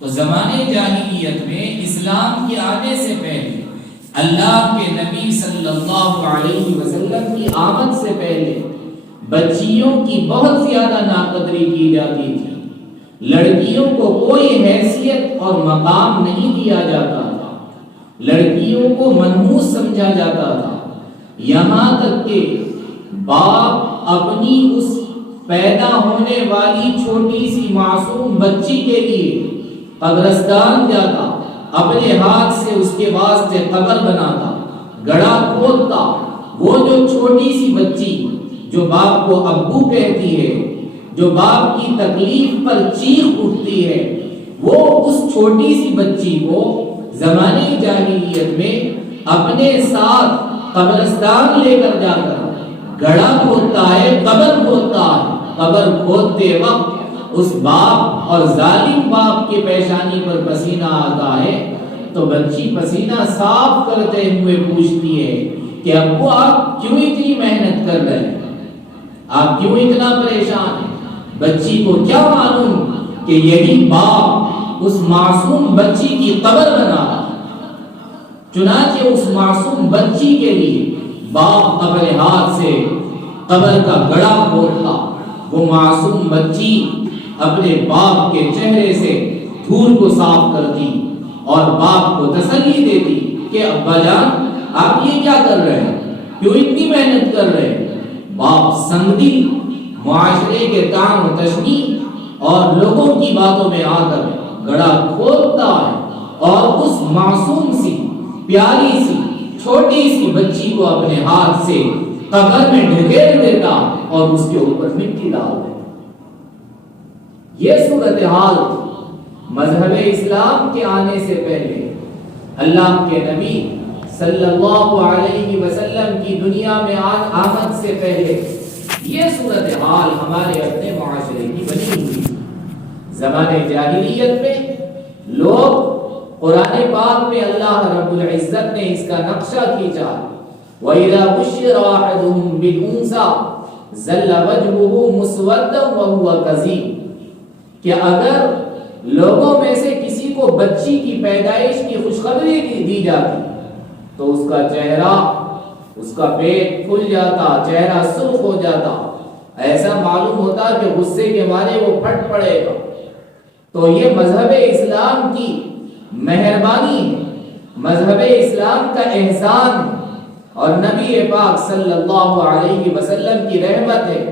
تو زمانے جاہلیت میں اسلام کے آنے سے پہلے اللہ کے نبی صلی اللہ علیہ وسلم کی آمد سے پہلے بچیوں کی بہت زیادہ ناقدری کی جاتی تھی. لڑکیوں کو کوئی حیثیت اور مقام نہیں دیا جاتا تھا. لڑکیوں کو منحوس سمجھا جاتا تھا. یہاں تک کہ باپ اپنی اس پیدا ہونے والی چھوٹی سی معصوم بچی کے لیے قبرستان جاتا, اپنے ہاتھ سے اس کے واسطے قبر بناتا, گڑھا کھودتا. وہ جو چھوٹی سی بچی جو باپ کو ابو کہتی ہے, جو باپ کی تکلیف پر چیخ اٹھتی ہے, وہ اس چھوٹی سی بچی کو زمانے جاہلیت میں اپنے ساتھ قبرستان لے کر جا کر گڑھا کھودتا ہے, قبر کھودتا ہے. قبر کھودتے وقت اس باپ اور ظالم باپ کی پیشانی پر پسینہ آتا ہے تو بچی پسینہ صاف کرتے ہوئے پوچھتی ہے کہ ابو آپ کیوں اتنی محنت کر رہے ہیں, آپ کیوں اتنا پریشان ہیں. بچی کو کیا معلوم کہ یہی باپ اس معصوم بچی کی قبر بنا رہا. چنانچہ اس معصوم بچی کے لیے باپ اپنے ہاتھ سے قبر کا گڑھا کھودتا. وہ معصوم بچی اپنے باپ کے چہرے سے دھول کو صاف کرتی اور باپ کو تسلی دیتی کہ ابا جان آپ یہ کیا کر رہے ہیں, کیوں اتنی محنت کر رہے ہیں. باپ سنگدل معاشرے کے تعن و تشنیع اور لوگوں کی باتوں میں آ کر گڑھا کھودتا ہے اور اس معصوم سی پیاری سی چھوٹی سی بچی کو اپنے ہاتھ سے قبر میں ڈھکیل دیتا اور اس کے اوپر مٹی ڈال دیتا. یہ صورتحال مذہب اسلام کے آنے سے پہلے, اللہ کے نبی صلی اللہ علیہ وسلم کی دنیا میں آمد سے پہلے یہ صورتحال ہمارے اپنے معاشرے کی بنی ہوئی. زمانے جاہلیت میں لوگ قرآن پاک میں اللہ رب العزت نے اس کا نقشہ کھینچا. وَإِذَا بُشِّرَ أَحَدُهُم بِالْأُنثَىٰ ظَلَّ وَجْهُهُ مُسْوَدًّا وَهُوَ كَظِيمٌ, کہ اگر لوگوں میں سے کسی کو بچی کی پیدائش کی خوشخبری دی جاتی تو اس کا چہرہ, اس کا پیٹ پھل جاتا, چہرہ سرخ ہو جاتا. ایسا معلوم ہوتا کہ غصے کے مارے وہ پھٹ پڑے گا. تو یہ مذہب اسلام کی مہربانی ہے, مذہب اسلام کا احسان ہے اور نبی پاک صلی اللہ علیہ وسلم کی رحمت ہے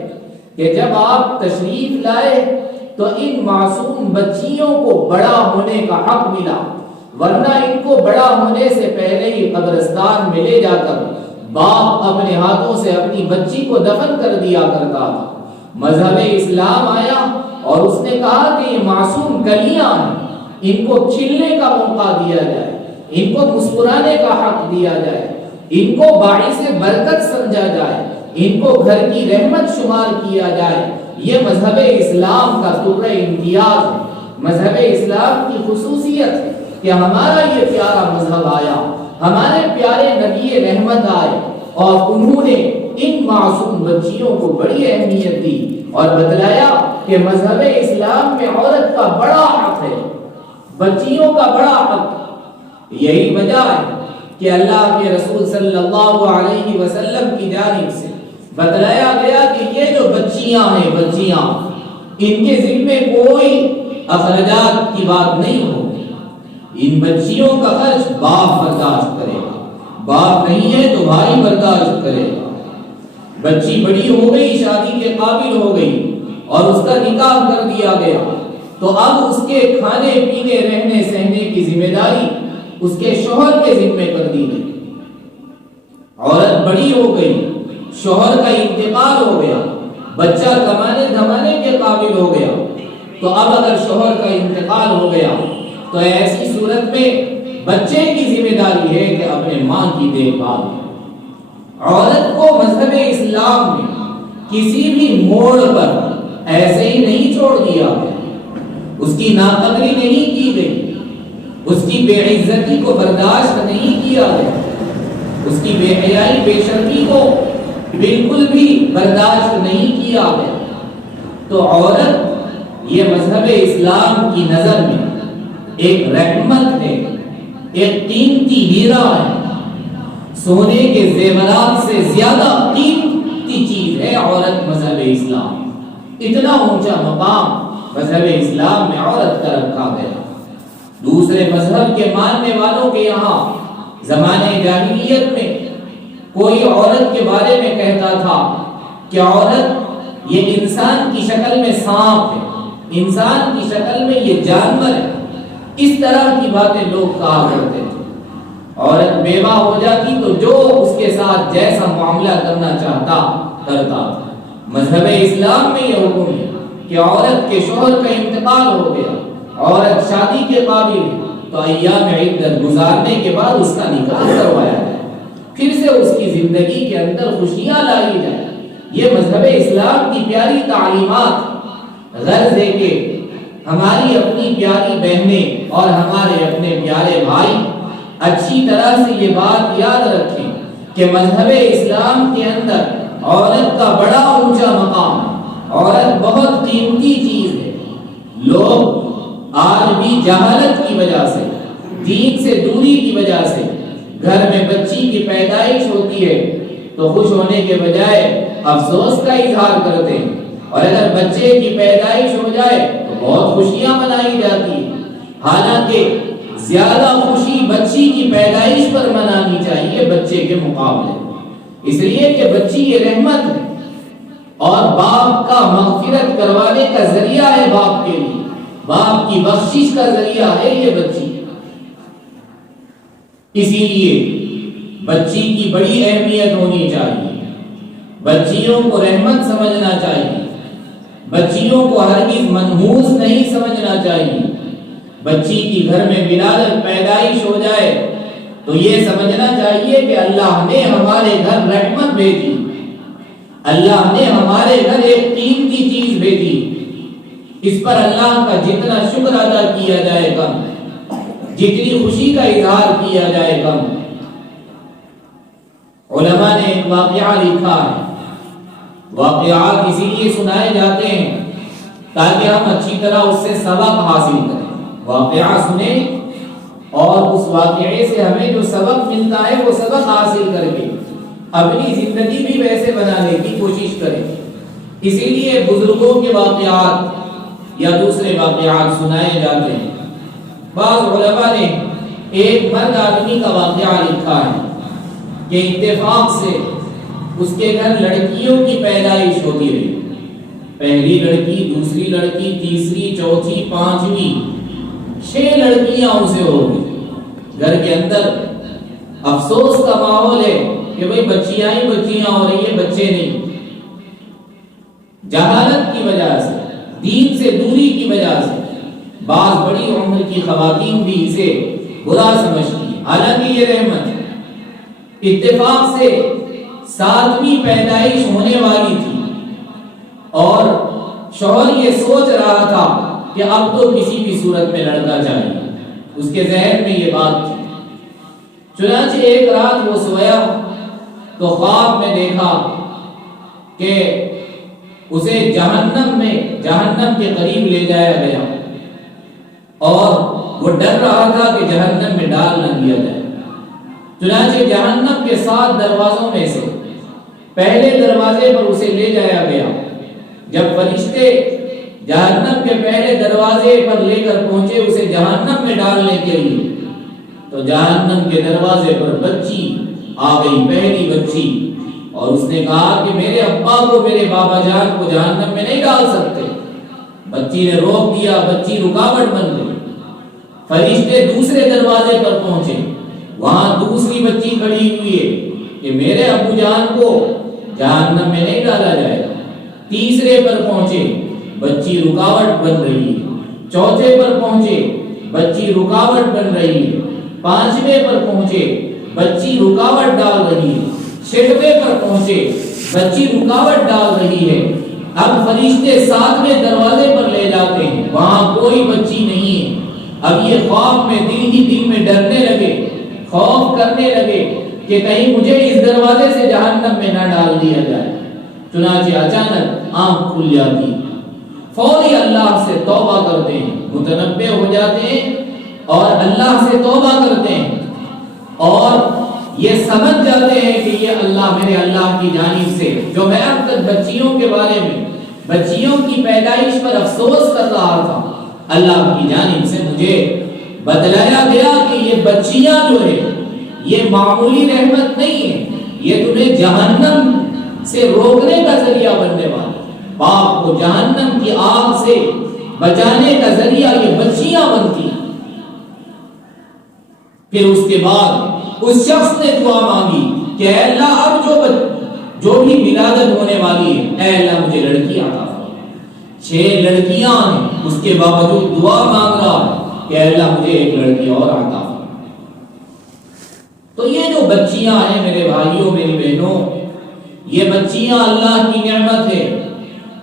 کہ جب آپ تشریف لائے تو ان معصوم بچیوں کو بڑا ہونے کا حق ملا, ورنہ ان کو بڑا ہونے سے پہلے ہی قبرستان میں لے جا کر باپ اپنے ہاتھوں سے اپنی بچی کو دفن کر دیا کرتا تھا. مذہب اسلام آیا اور اس نے کہا کہ یہ معصوم کلیاں ہیں, ان کو کھلنے کا موقع دیا جائے, ان کو مسکرانے کا حق دیا جائے, ان کو باعث برکت سمجھا جائے, ان کو گھر کی رحمت شمار کیا جائے. یہ مذہب اسلام کا طرز امتیاز ہے, مذہب اسلام کی خصوصیت ہے کہ ہمارا یہ پیارا مذہب آیا, ہمارے پیارے نبی رحمت آئے اور انہوں نے ان معصوم بچیوں کو بڑی اہمیت دی اور بتلایا کہ مذہب اسلام میں عورت کا بڑا حق ہے, بچیوں کا بڑا حق. یہی وجہ ہے کہ اللہ کے رسول صلی اللہ علیہ وسلم کی جانب سے بتلایا گیا کہ یہ جو بچیاں ہیں, بچیاں, ان کے ذمے کوئی اخراجات کی بات نہیں ہوگی. ان بچیوں کا خرچ باپ برداشت کرے گا, باپ نہیں ہے تو بھائی برداشت کرے گا. بچی بڑی ہو گئی, شادی کے قابل ہو گئی اور اس کا نکاح کر دیا گیا تو اب اس کے کھانے پینے رہنے سہنے کی ذمہ داری اس کے شوہر کے ذمے کر دی گئی. عورت بڑی ہو گئی, شوہر کا انتقال ہو گیا, بچہ کمانے دھمانے کے قابل ہو گیا, تو اب اگر شوہر کا انتقال ہو گیا تو ایسی صورت میں بچے کی ذمہ داری ہے کہ اپنے ماں کی دیکھ بھال کرے. عورت کو مذہب اسلام میں کسی بھی موڑ پر ایسے ہی نہیں چھوڑ دیا گیا, اس کی ناقدری نہیں کی گئی, اس کی بے عزتی کو برداشت نہیں کیا گیا, اس کی بے حیائی بے شرمی کو بالکل بھی برداشت نہیں کیا گیا. تو عورت یہ مذہب اسلام کی نظر میں ایک رحمت ہے، ایک قیمتی ہیرا ہے، سونے کے زیورات سے زیادہ قیمتی چیز ہے عورت مذہب اسلام۔ اتنا اونچا مقام مذہب اسلام میں عورت کا رکھا گیا۔ دوسرے مذہب کے ماننے والوں کے یہاں زمانے جاہلیت میں کوئی عورت کے بارے میں کہتا تھا کہ عورت یہ انسان کی شکل میں سانپ ہے، انسان کی شکل میں یہ جانور ہے، اس طرح کی باتیں لوگ کہا کرتے تھے۔ عورت بیوہ ہو جاتی تو جو اس کے ساتھ جیسا معاملہ کرنا چاہتا کرتا تھا۔ مذہب اسلام میں یہ حکم ہے کہ عورت کے شوہر کا انتقال ہو گیا، عورت شادی کے قابل ہے تو ایام عدت گزارنے کے بعد اس کا نکاح کروایا جائے، پھر سے اس کی زندگی کے اندر خوشیاں لائی جائے۔ یہ مذہب اسلام کی پیاری تعلیمات، غرض ہے کہ ہماری اپنی پیاری بہنیں اور ہمارے اپنے پیارے بھائی اچھی طرح سے یہ بات یاد رکھیں کہ مذہب اسلام کے اندر عورت کا بڑا اونچا مقام ہے، عورت بہت قیمتی چیز ہے۔ لوگ آج بھی جہالت کی وجہ سے، دین سے دوری کی وجہ سے گھر میں بچی کی پیدائش ہوتی ہے تو خوش ہونے کے بجائے افسوس کا اظہار کرتے ہیں، اور اگر بچے کی پیدائش ہو جائے تو بہت خوشیاں منائی جاتی ہیں۔ حالانکہ زیادہ خوشی بچی کی پیدائش پر منانی چاہیے بچے کے مقابلے، اس لیے کہ بچی یہ رحمت ہے اور باپ کا مغفرت کروانے کا ذریعہ ہے، باپ کے لیے باپ کی بخشش کا ذریعہ ہے یہ بچی۔ اسی لیے بچی کی بڑی اہمیت ہونی چاہیے، بچیوں کو رحمت سمجھنا چاہیے، بچیوں کو ہرگز منحوس نہیں سمجھنا چاہیے۔ بچی کی گھر میں ولادت پیدائش ہو جائے تو یہ سمجھنا چاہیے کہ اللہ نے ہمارے گھر رحمت بھیجی، اللہ نے ہمارے گھر ایک قیمتی چیز بھیجی، اس پر اللہ کا جتنا شکر ادا کیا جائے کم، جتنی خوشی کا اظہار کیا جائے کم۔ علماء نے ایک واقعہ لکھا ہے، واقعات اسی لیے سنائے جاتے ہیں تاکہ ہم اچھی طرح اس سے سبق حاصل کریں۔ واقعہ سنیں اور اس واقعے سے ہمیں جو سبق ملتا ہے وہ سبق حاصل کر کے اپنی زندگی بھی ویسے بنانے کی کوشش کریں۔ اسی لیے بزرگوں کے واقعات یا دوسرے واقعات سنائے جاتے ہیں۔ بعض علماء نے ایک مرد آدمی کا واقعہ لکھا ہے کہ اتفاق سے اس کے گھر لڑکیوں کی پیدائش ہوتی رہی، پہلی لڑکی، دوسری لڑکی، تیسری، چوتھی، پانچویں، 6 لڑکیاں اسے ہو گئی۔ گھر کے اندر افسوس کا ماحول ہے کہ بھئی بچیاں ہی بچیاں ہو رہی ہیں، بچے نہیں۔ جہالت کی وجہ سے، دین سے دوری کی وجہ سے بعض بڑی عمر کی خواتین بھی اسے برا سمجھتی ہیں، حالانکہ یہ رحمت ہے۔ اتفاق سے 7ویں پیدائش ہونے والی تھی اور شوہر یہ سوچ رہا تھا کہ اب تو کسی بھی صورت میں لڑکا چاہیے، اس کے ذہن میں یہ بات تھی۔ چنانچہ ایک رات وہ سویا تو خواب میں دیکھا کہ اسے جہنم کے قریب لے جایا گیا اور وہ ڈر رہا تھا کہ جہنم میں ڈال نہ دیا جائے۔ چنانچہ جہنم کے 7 دروازوں میں سے پہلے دروازے پر اسے لے جایا گیا۔ جب فرشتے جہنم کے پہلے دروازے پر لے کر پہنچے اسے جہنم میں ڈالنے کے لیے، تو جہنم کے دروازے پر بچی آ گئی، پہلی بچی، اور اس نے کہا کہ میرے ابا کو، میرے بابا جان کو جہنم میں نہیں ڈال سکتے۔ بچی نے روک دیا، بچی رکاوٹ بن گئی۔ فرشتے دوسرے دروازے پر پہنچے، وہاں دوسری بچی کھڑی ہوئی ہے کہ میرے ابو جان کو جہنم میں نہیں ڈالا جائے گا۔ تیسرے پر پہنچے، بچی رکاوٹ بن رہی ہے۔ چوتھے پر پہنچے، بچی رکاوٹ بن رہی ہے۔ 5ویں پر پہنچے، بچی رکاوٹ ڈال رہی ہے۔ 6ویں پر پہنچے، بچی رکاوٹ ڈال رہی ہے۔ اب فرشتے 7ویں دروازے پر لے جاتے ہیں، وہاں کوئی بچی نہیں ہے۔ اب یہ خواب میں دل ہی دل میں ڈرنے لگے، خوف کرنے لگے کہ کہیں مجھے اس دروازے سے جہنم میں نہ ڈال دیا جائے۔ چنانچہ اچانک آنکھ کھل جاتی، فوری اللہ سے توبہ کرتے ہیں، متنبہ ہو جاتے ہیں اللہ سے توبہ کرتے ہیں اور یہ سمجھ جاتے ہیں کہ یہ اللہ میرے اللہ کی جانب سے، جو میں اب تک بچیوں کے بارے میں، بچیوں کی پیدائش پر افسوس کر رہا تھا، اللہ کی جانب سے مجھے بتلایا گیا کہ یہ بچیاں جو ہے یہ معمولی رحمت نہیں ہے، یہ تمہیں جہنم سے روکنے کا ذریعہ بننے والا، باپ کو جہنم کی آگ سے بچانے کا ذریعہ یہ بچیاں بنتی ہیں۔ پھر اس کے بعد اس شخص نے دعا مانگی کہ اے اللہ اب جو بھی ولادت ہونے والی ہے، اے اللہ مجھے لڑکی عطا فرما۔ 6 لڑکیاں ہیں، اس کے باوجود دعا مانگ رہا ہے کہ اے اللہ مجھے ایک لڑکی اور عطا فرما۔ تو یہ جو بچیاں ہیں میرے بھائیوں میری بہنوں، یہ بچیاں اللہ کی نعمت ہے،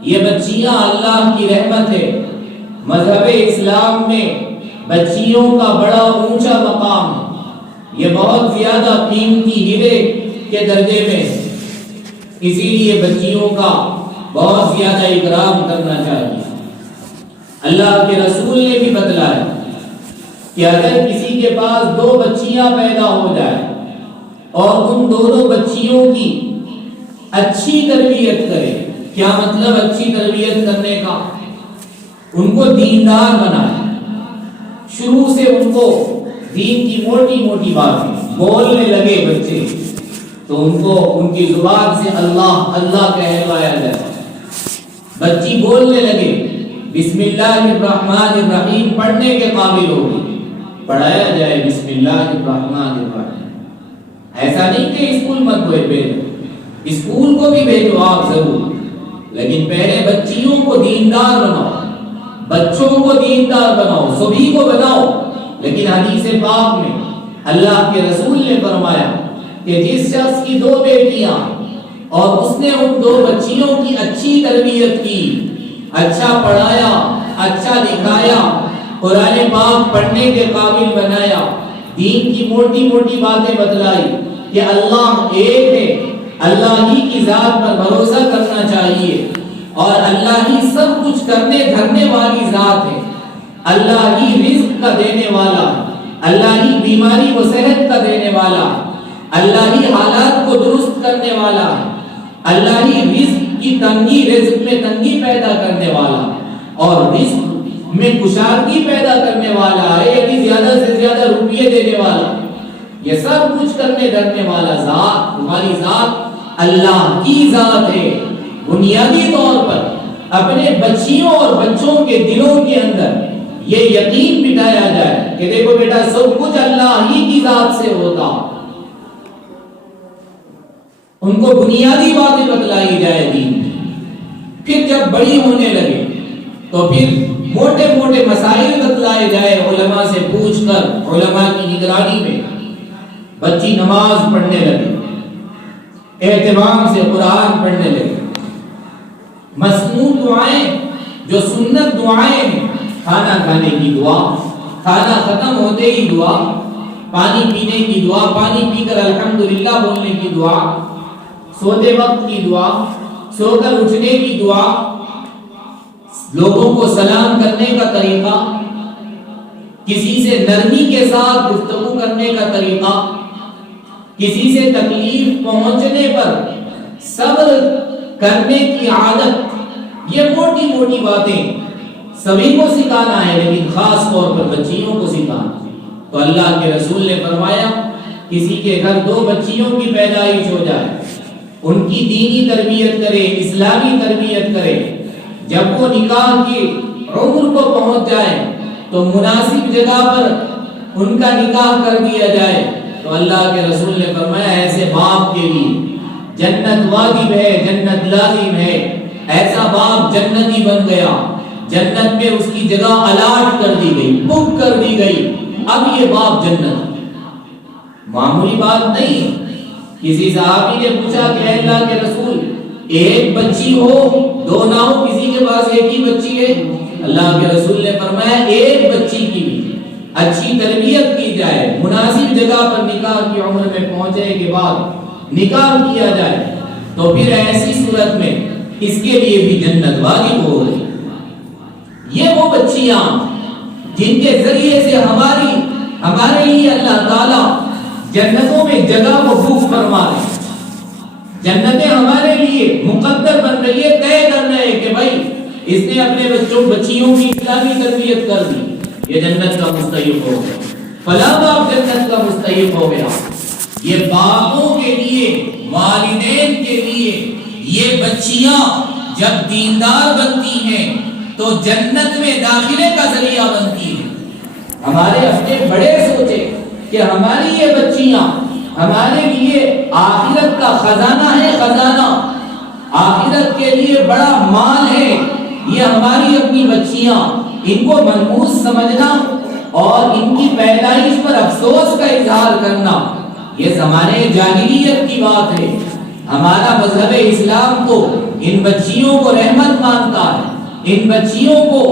یہ بچیاں اللہ کی رحمت ہے۔ مذہب اسلام میں بچیوں کا بڑا اونچا مقام ہے، یہ بہت زیادہ قیمتی ہیرے کے درجے میں ہے، اسی لیے بچیوں کا بہت زیادہ اکرام کرنا چاہیے۔ اللہ کے رسول نے بھی بتلایا کہ اگر کسی کے پاس 2 بچیاں پیدا ہو جائے اور ان دونوں بچیوں کی اچھی تربیت کرے، کیا مطلب اچھی تربیت کرنے کا؟ ان کو دیندار بنائے، شروع سے ان کو دین کی موٹی موٹی باتیں بولنے لگے بچے تو ان کو ان کی زبان سے اللہ اللہ کہلوایا جائے، بچی بولنے لگے بسم اللہ الرحمن الرحیم پڑھنے کے قابل ہوگی، پڑھایا جائے بسم اللہ الرحمن الرحیم۔ ایسا نہیں کہ اسکول مت بھیجو، اسکول کو بھی بھیجو آپ ضرور، لیکن پہلے بچیوں کو دیندار بناؤ، بچوں کو دیندار بناؤ، سبھی کو بناؤ۔ لیکن حدیث پاک میں اللہ کے رسول نے فرمایا کہ جس شخص کی 2 بیٹیاں اور اس نے ان 2 بچیوں کی اچھی تربیت کی، اچھا پڑھایا، اچھا لکھایا، قرآن پاک پڑھنے کے قابل بنایا، دین کی موٹی موٹی باتیں بتلائی کہ اللہ ایک ہے، اللہ ہی کی ذات پر بھروسہ کرنا چاہیے اور اللہ ہی سب کچھ کرنے دھرنے والی ذات ہے، اللہ ہی رزق کا دینے والا، اللہ ہی بیماری و صحت کا دینے والا، اللہ ہی حالات کو درست کرنے والا، اللہ ہی رزق کی تنگی، رزق میں تنگی پیدا کرنے والا اور رزق میں کشادگی پیدا کرنے والا ہے، یعنی زیادہ سے زیادہ روپیے دینے والا، یہ سب کچھ کرنے دھرنے والا ذات، تمہاری ذات اللہ کی ذات ہے۔ بنیادی طور پر اپنے بچیوں اور بچوں کے دلوں کے اندر یہ یقین بٹھایا جائے کہ دیکھو بیٹا سب کچھ اللہ ہی کی ذات سے ہوتا، ان کو بنیادی باتیں بتلائی جائے دین میں۔ پھر جب بڑی ہونے لگے تو پھر موٹے موٹے مسائل بتلائے جائے علماء سے پوچھ کر، علماء کی نگرانی میں بچی نماز پڑھنے لگے، اہتمام سے قرآن پڑھنے لگے، مسنون دعائیں جو سنت دعائیں ہیں، کھانا کھانے کی دعا، کھانا ختم ہوتے ہی دعا، پانی پینے کی دعا، پانی پی کر الحمدللہ بولنے کی دعا، سوتے وقت کی دعا، سو کر اٹھنے کی دعا، لوگوں کو سلام کرنے کا طریقہ، کسی سے نرمی کے ساتھ گفتگو کرنے کا طریقہ، کسی سے تکلیف پہنچنے پر صبر کرنے کی عادت، یہ موٹی موٹی باتیں سبھی کو سکھانا ہے، لیکن خاص طور پر بچیوں کو سکھانا۔ تو اللہ کے رسول نے فرمایا کسی کے گھر 2 بچیوں کی پیدائش ہو جائے، ان کی دینی تربیت کرے، اسلامی تربیت کرے، جب وہ نکاح کی عمر کو پہنچ جائے تو مناسب جگہ پر ان کا نکاح کر دیا جائے، تو اللہ کے رسول نے فرمایا ایسے باپ کے لیے جنت واجب ہے، جنت لازم ہے، ایسا باپ جنتی بن گیا، جنت میں اس کی جگہ الاٹ کر دی گئی، بک کر دی گئی، اب یہ باپ جنت۔ معمولی بات نہیں۔ کسی صحابی نے پوچھا کہ اے اللہ کے رسول ایک بچی ہو 2 نہ ہو، کسی کے پاس ایک ہی بچی ہے، اللہ کے رسول نے فرمایا ایک بچی کی بھی اچھی تربیت کی جائے، مناسب جگہ پر نکاح کی عمر میں پہنچنے کے بعد نکاح کیا جائے تو پھر ایسی صورت میں اس کے لیے بھی جنت واجب ہو گئی۔ یہ وہ بچیاں جن کے ذریعے سے ہمارے لیے اللہ تعالیٰ جنتوں میں جگہ کو بک فرما رہے ہیں. جنتیں ہمارے لیے مقدر بن رہی ہے، طے کر رہے ہیں کہ بھائی اس نے اپنے بچیوں کی اسلامی تربیت کر دی، یہ جنت کا مستحق ہو گیا، فلاں باپ جنت کا مستحق ہو گیا. یہ باپوں کے لیے، والدین کے لیے یہ بچیاں جب دیندار بنتی ہیں تو جنت میں داخلے کا ذریعہ بنتی ہیں. ہمارے اپنے بڑے سوچے کہ ہماری یہ بچیاں ہمارے لیے آخرت کا خزانہ ہے، خزانہ آخرت کے لیے بڑا مال ہے. یہ ہماری اپنی بچیاں، ان کو منحوس سمجھنا اور ان کی پیدائش پر افسوس کا اظہار کرنا یہ زمانے جاہلیت کی بات ہے. ہمارا مذہب اسلام تو ان بچیوں کو رحمت مانتا ہے، ان بچیوں کو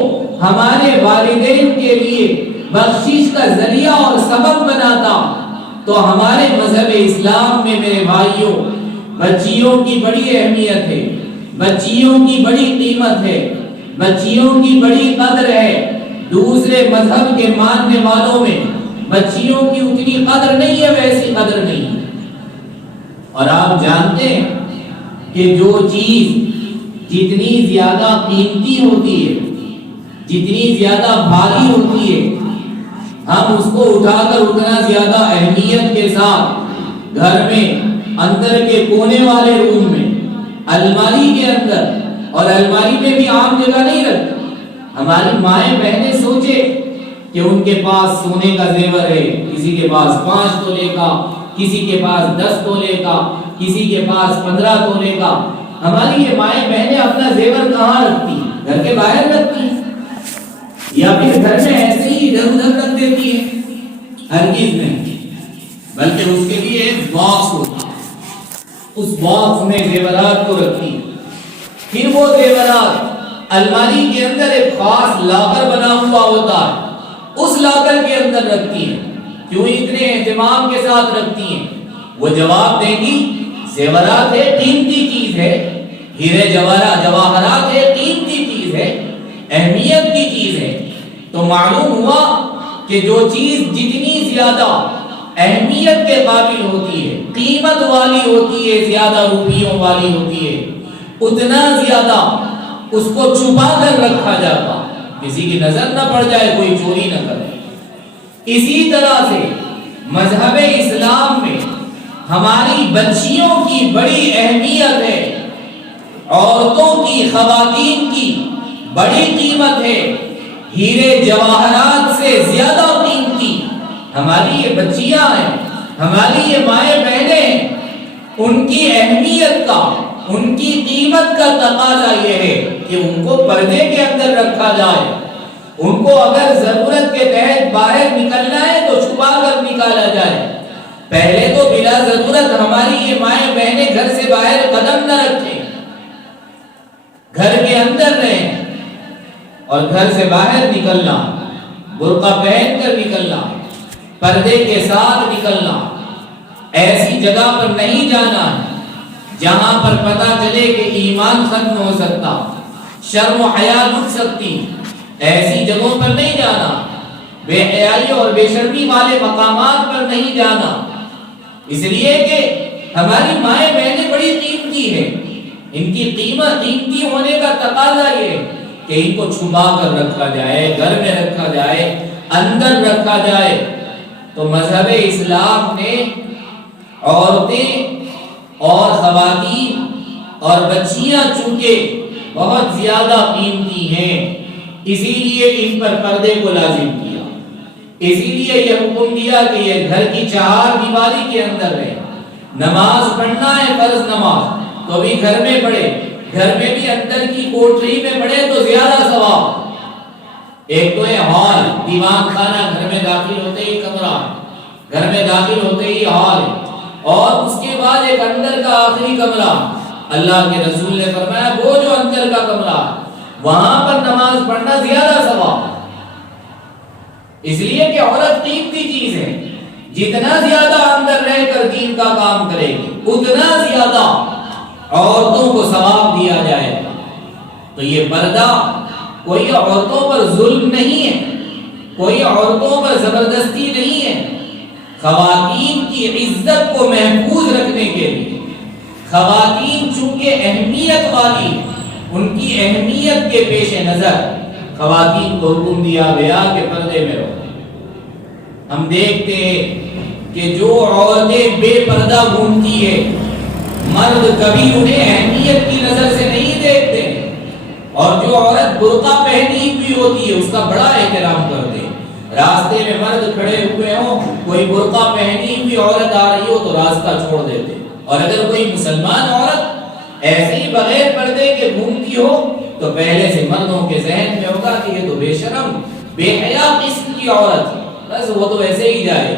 ہمارے والدین کے لیے بخشش کا ذریعہ اور سبب بناتا. تو ہمارے مذہب اسلام میں میرے بھائیوں بچیوں کی بڑی اہمیت ہے، بچیوں کی بڑی قیمت ہے، بچیوں کی بڑی قدر ہے. دوسرے مذہب کے ماننے والوں میں بچیوں کی اتنی قدر نہیں ہے، ویسی قدر نہیں ہے. اور آپ جانتے ہیں کہ جو چیز جتنی زیادہ قیمتی ہوتی ہے، جتنی زیادہ بھاری ہوتی ہے، ہم اس کو اٹھا کر اتنا زیادہ اہمیت کے ساتھ گھر میں اندر کے کونے والے روم میں الماری کے اندر، اور الماری میں بھی عام جگہ نہیں رکھتے. ہماری مائیں بہنیں سوچے کہ ان کے پاس سونے کا زیور ہے، کسی کے پاس 5 تولے کا، کسی کے پاس 10 تولے کا، کسی کے پاس 15 تولے کا. ہماری یہ مائیں بہنیں اپنا زیور کہاں رکھتی ہیں؟ گھر کے باہر رکھتی ہیں یا پھر گھر میں ایسے ہی ادھر ادھر رکھ دیتی ہے؟ ہرگز نہیں، بلکہ اس کے لیے ایک باکس ہوتا ہے، اس باکس میں زیورات کو رکھتی ہے. پھر وہ زیورات الماری کے اندر ایک خاص لاکر بنا ہوا ہوتا ہے، اس لاکر کے اندر رکھتی ہیں. کیوں اتنے اہتمام کے ساتھ رکھتی ہیں؟ وہ جواب دیں گی زیورات ہے، قیمتی چیز ہے، ہیرے جواہرات ہے، قیمتی چیز ہے، اہمیت کی چیز ہے. تو معلوم ہوا کہ جو چیز جتنی زیادہ اہمیت کے قابل ہوتی ہے، قیمت والی ہوتی ہے، زیادہ روپیوں والی ہوتی ہے، اتنا زیادہ اس کو چھپا کر رکھا جاتا، کسی کی نظر نہ پڑ جائے، کوئی چوری نہ کرے. اسی طرح سے مذہب اسلام میں ہماری بچیوں کی بڑی اہمیت ہے، عورتوں کی، خواتین کی بڑی قیمت ہے. ہیرے جواہرات سے زیادہ قیمتی ہماری یہ بچیاں ہیں، ہماری یہ مائیں بہنیں ہیں. ان کی اہمیت کا، ان کی قیمت کا تقاضا یہ ہے کہ ان کو پردے کے اندر رکھا جائے. ان کو اگر ضرورت کے تحت باہر نکلنا ہے تو چھپا کر نکالا جائے. پہلے تو بلا ضرورت ہماری یہ مائیں بہنیں گھر سے باہر قدم نہ رکھیں، گھر کے اندر رہیں، اور گھر سے باہر نکلنا برقع پہن کر نکلنا، پردے کے ساتھ نکلنا، ایسی جگہ پر نہیں جانا جہاں پر پتہ چلے کہ ایمان ختم ہو سکتا، شرم و حیا لٹ سکتی. ایسی جگہوں پر نہیں جانا، بے حیائی اور بے شرمی والے مقامات پر نہیں جانا. اس لیے کہ ہماری مائیں بہنیں بڑی قیمتی ہیں، ان کی قیمت قیمتی ہونے کا تقاضا یہ ہے کہ ان کو چھپا کر رکھا جائے، گھر میں رکھا جائے، اندر رکھا جائے. تو مذہب اسلام نے عورتیں اور خواتین اور بچیاں چونکہ بہت زیادہ قیمتی ہیں، اسی لیے ان پر پردے کو لازم کیا. اسی لیے یہ حکم دیا کہ یہ گھر کی 4 دیواری کے اندر رہے. نماز پڑھنا ہے فرض نماز تو بھی گھر میں پڑھے، گھر میں بھی اندر کی کوٹری میں پڑھے تو زیادہ ثواب. ایک تو ہے ہال، دیوان خانہ، گھر میں داخل ہوتے ہی کمرہ، گھر میں داخل ہوتے ہی ہال، اور اس کے بعد ایک اندر کا آخری کمرہ. اللہ کے رسول نے فرمایا وہ جو اندر کا کمرہ وہاں پر نماز پڑھنا زیادہ ثواب. اس لیے کہ عورت قیمتی چیز ہے، جتنا زیادہ اندر رہ کر دین کا کام کرے گی اتنا زیادہ عورتوں کو ثواب دیا جائے گا. تو یہ پردہ کوئی عورتوں پر ظلم نہیں ہے، کوئی عورتوں پر زبردستی نہیں ہے. خواتین کی عزت کو محفوظ رکھنے کے لیے خواتین چونکہ اہمیت والی، ان کی اہمیت کے پیش نظر خواتین کو حکم دیا گیا کہ پردے میں رہو. ہم دیکھتے ہیں کہ جو عورتیں بے پردہ گھومتی ہے، مرد کبھی انہیں اہمیت کی نظر سے نہیں دیکھتے، اور جو عورت برقع پہنی ہوئی ہوتی ہے اس کا بڑا احترام کرتے ہیں. راستے میں مرد کھڑے ہوئے ہوں، کوئی برقع پہنی ہوئی عورت آ رہی ہو تو راستہ چھوڑ دیتے، اور اگر کوئی مسلمان عورت ایسے ہی بغیر پردے کے گھومتی ہو تو پہلے سے مردوں کے ذہن میں ہوگا کہ یہ تو بے شرم بے حیا قسم کی عورت ہے، بس وہ تو ایسے ہی جائے،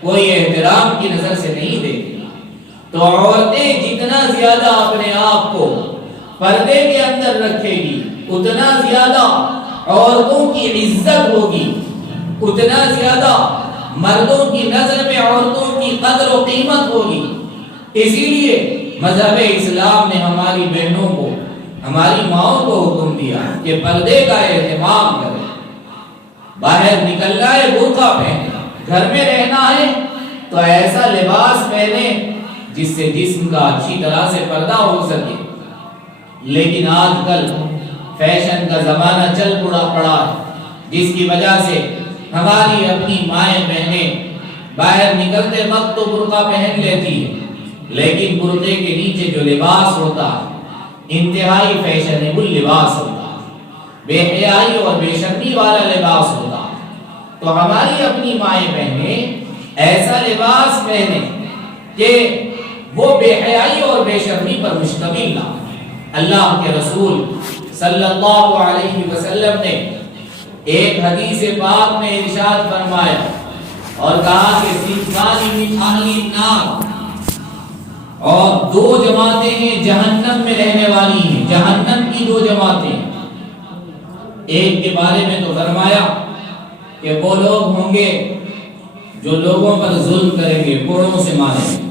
کوئی احترام کی نظر سے نہیں دیکھتی. تو عورتیں جتنا زیادہ اپنے آپ کو پردے کے اندر رکھے گی اتنا زیادہ عورتوں کی عزت ہوگی، اتنا زیادہ مردوں کی نظر میں عورتوں کی قدر و قیمت ہوگی. اسی لیے مذہب اسلام نے ہماری بہنوں کو، ہماری ماؤں کو حکم دیا کہ پردے کا اہتمام کریں. باہر نکلنا ہے برقع پہنے، گھر میں رہنا ہے تو ایسا لباس پہنے جس سے جسم کا اچھی طرح سے پردہ ہو سکے. لیکن آج کل فیشن کا زمانہ چل پڑا ہے، جس کی وجہ سے ہماری اپنی مائیں بہنیں باہر نکلتے وقت تو برقع پہن لیتی ہے، لیکن برقعے کے نیچے جو لباس ہوتا ہے انتہائی فیشنیبل لباس ہوتا ہے، بے حیائی اور بے شرمی والا لباس ہوتا ہے. تو ہماری اپنی مائیں بہنیں ایسا لباس پہنے کہ وہ بے حیائی اور بے شرمی پر مشتمل نہ. اللہ کے رسول صلی اللہ علیہ وسلم نے ایک حدیث پاک میں ارشاد فرمایا اور کہا کہ صنفان من اہل النار، اور دو جماعتیں ہیں جہنم میں رہنے والی ہیں، جہنم کی دو جماعتیں. ایک کے بارے میں تو فرمایا کہ وہ لوگ ہوں گے جو لوگوں پر ظلم کریں گے، کوڑوں سے ماریں گے.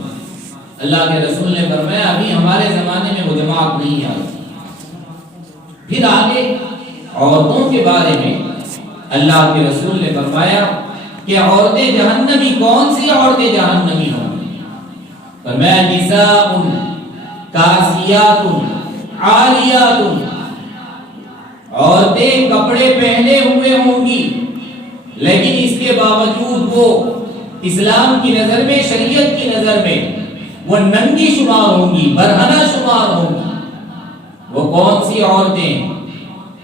اللہ کے رسول نے فرمایا ابھی ہمارے زمانے میں وہ جماعت نہیں آئی. پھر آگے عورتوں کے بارے میں اللہ کے رسول نے فرمایا کہ عورتیں جہنمی، کون سی عورتیں جہنمی ہوں؟ فرمایا نساء کاسیات عاریات، عورتیں کپڑے پہنے ہوئے ہوں گی لیکن اس کے باوجود وہ اسلام کی نظر میں، شریعت کی نظر میں وہ ننگی شمار ہوں گی، برہنہ شمار ہوں گی. وہ کون سی عورتیں؟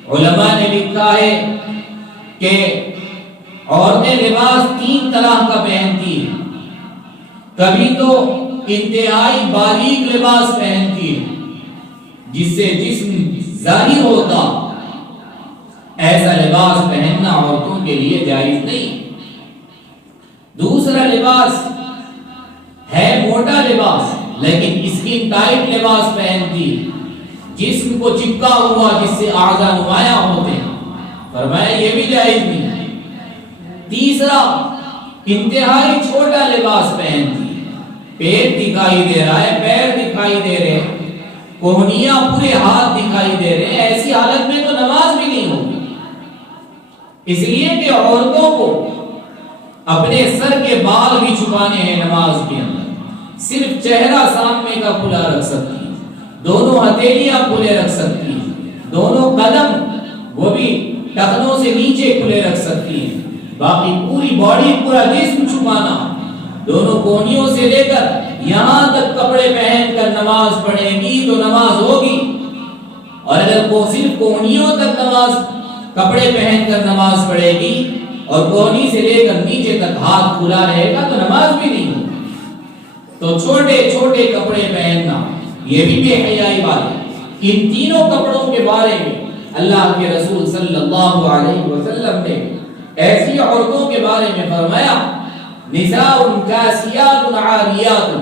علماء نے لکھا ہے کہ عورتیں لباس تین طرح کا پہنتی ہیں. کبھی تو انتہائی باریک لباس پہنتی ہیں جس سے جسم ظاہر ہوتا، ایسا لباس پہننا عورتوں کے لیے جائز نہیں. دوسرا لباس ہے موٹا لباس لیکن اسکن ٹائٹ لباس پہنتی، جسم کو چپکا ہوا جس سے اعضاء نمایاں ہوتے ہیں، فرمایا یہ بھی جائز نہیں. تیسرا انتہائی چھوٹا لباس پہنتی، پیٹ دکھائی دے رہا ہے، پیر دکھائی دے رہے ہیں، کوہنیاں پورے ہاتھ دکھائی دے رہے ہیں، ایسی حالت میں تو نماز بھی نہیں ہوگی. اس لیے کہ عورتوں کو اپنے سر کے بال بھی چھپانے ہیں نماز کے اندر، صرف چہرہ سامنے کا کھلا رکھ سکتی ہے، دونوں ہتھیلیاں کھلے رکھ سکتی ہیں، دونوں قدم وہ بھی ٹخنوں سے نیچے کھلے رکھ سکتی ہیں، باقی پوری باڈی پورا جسم چھپانا، دونوں کونیوں سے لے کر یہاں تک کپڑے پہن کر نماز پڑھے گی تو نماز ہوگی. اور اگر وہ صرف کونیوں تک نماز کپڑے پہن کر نماز پڑھے گی اور کونی سے لے کر نیچے تک ہاتھ کھلا رہے گا تو نماز بھی نہیں ہوگی. تو چھوٹے چھوٹے کپڑے پہننا یہ بھی بے حیائی بات ہے. ان تینوں کپڑوں کے بارے میں اللہ کے رسول صلی اللہ علیہ وسلم نے ایسی عورتوں کے بارے میں فرمایا نساء کاسیات عاریات،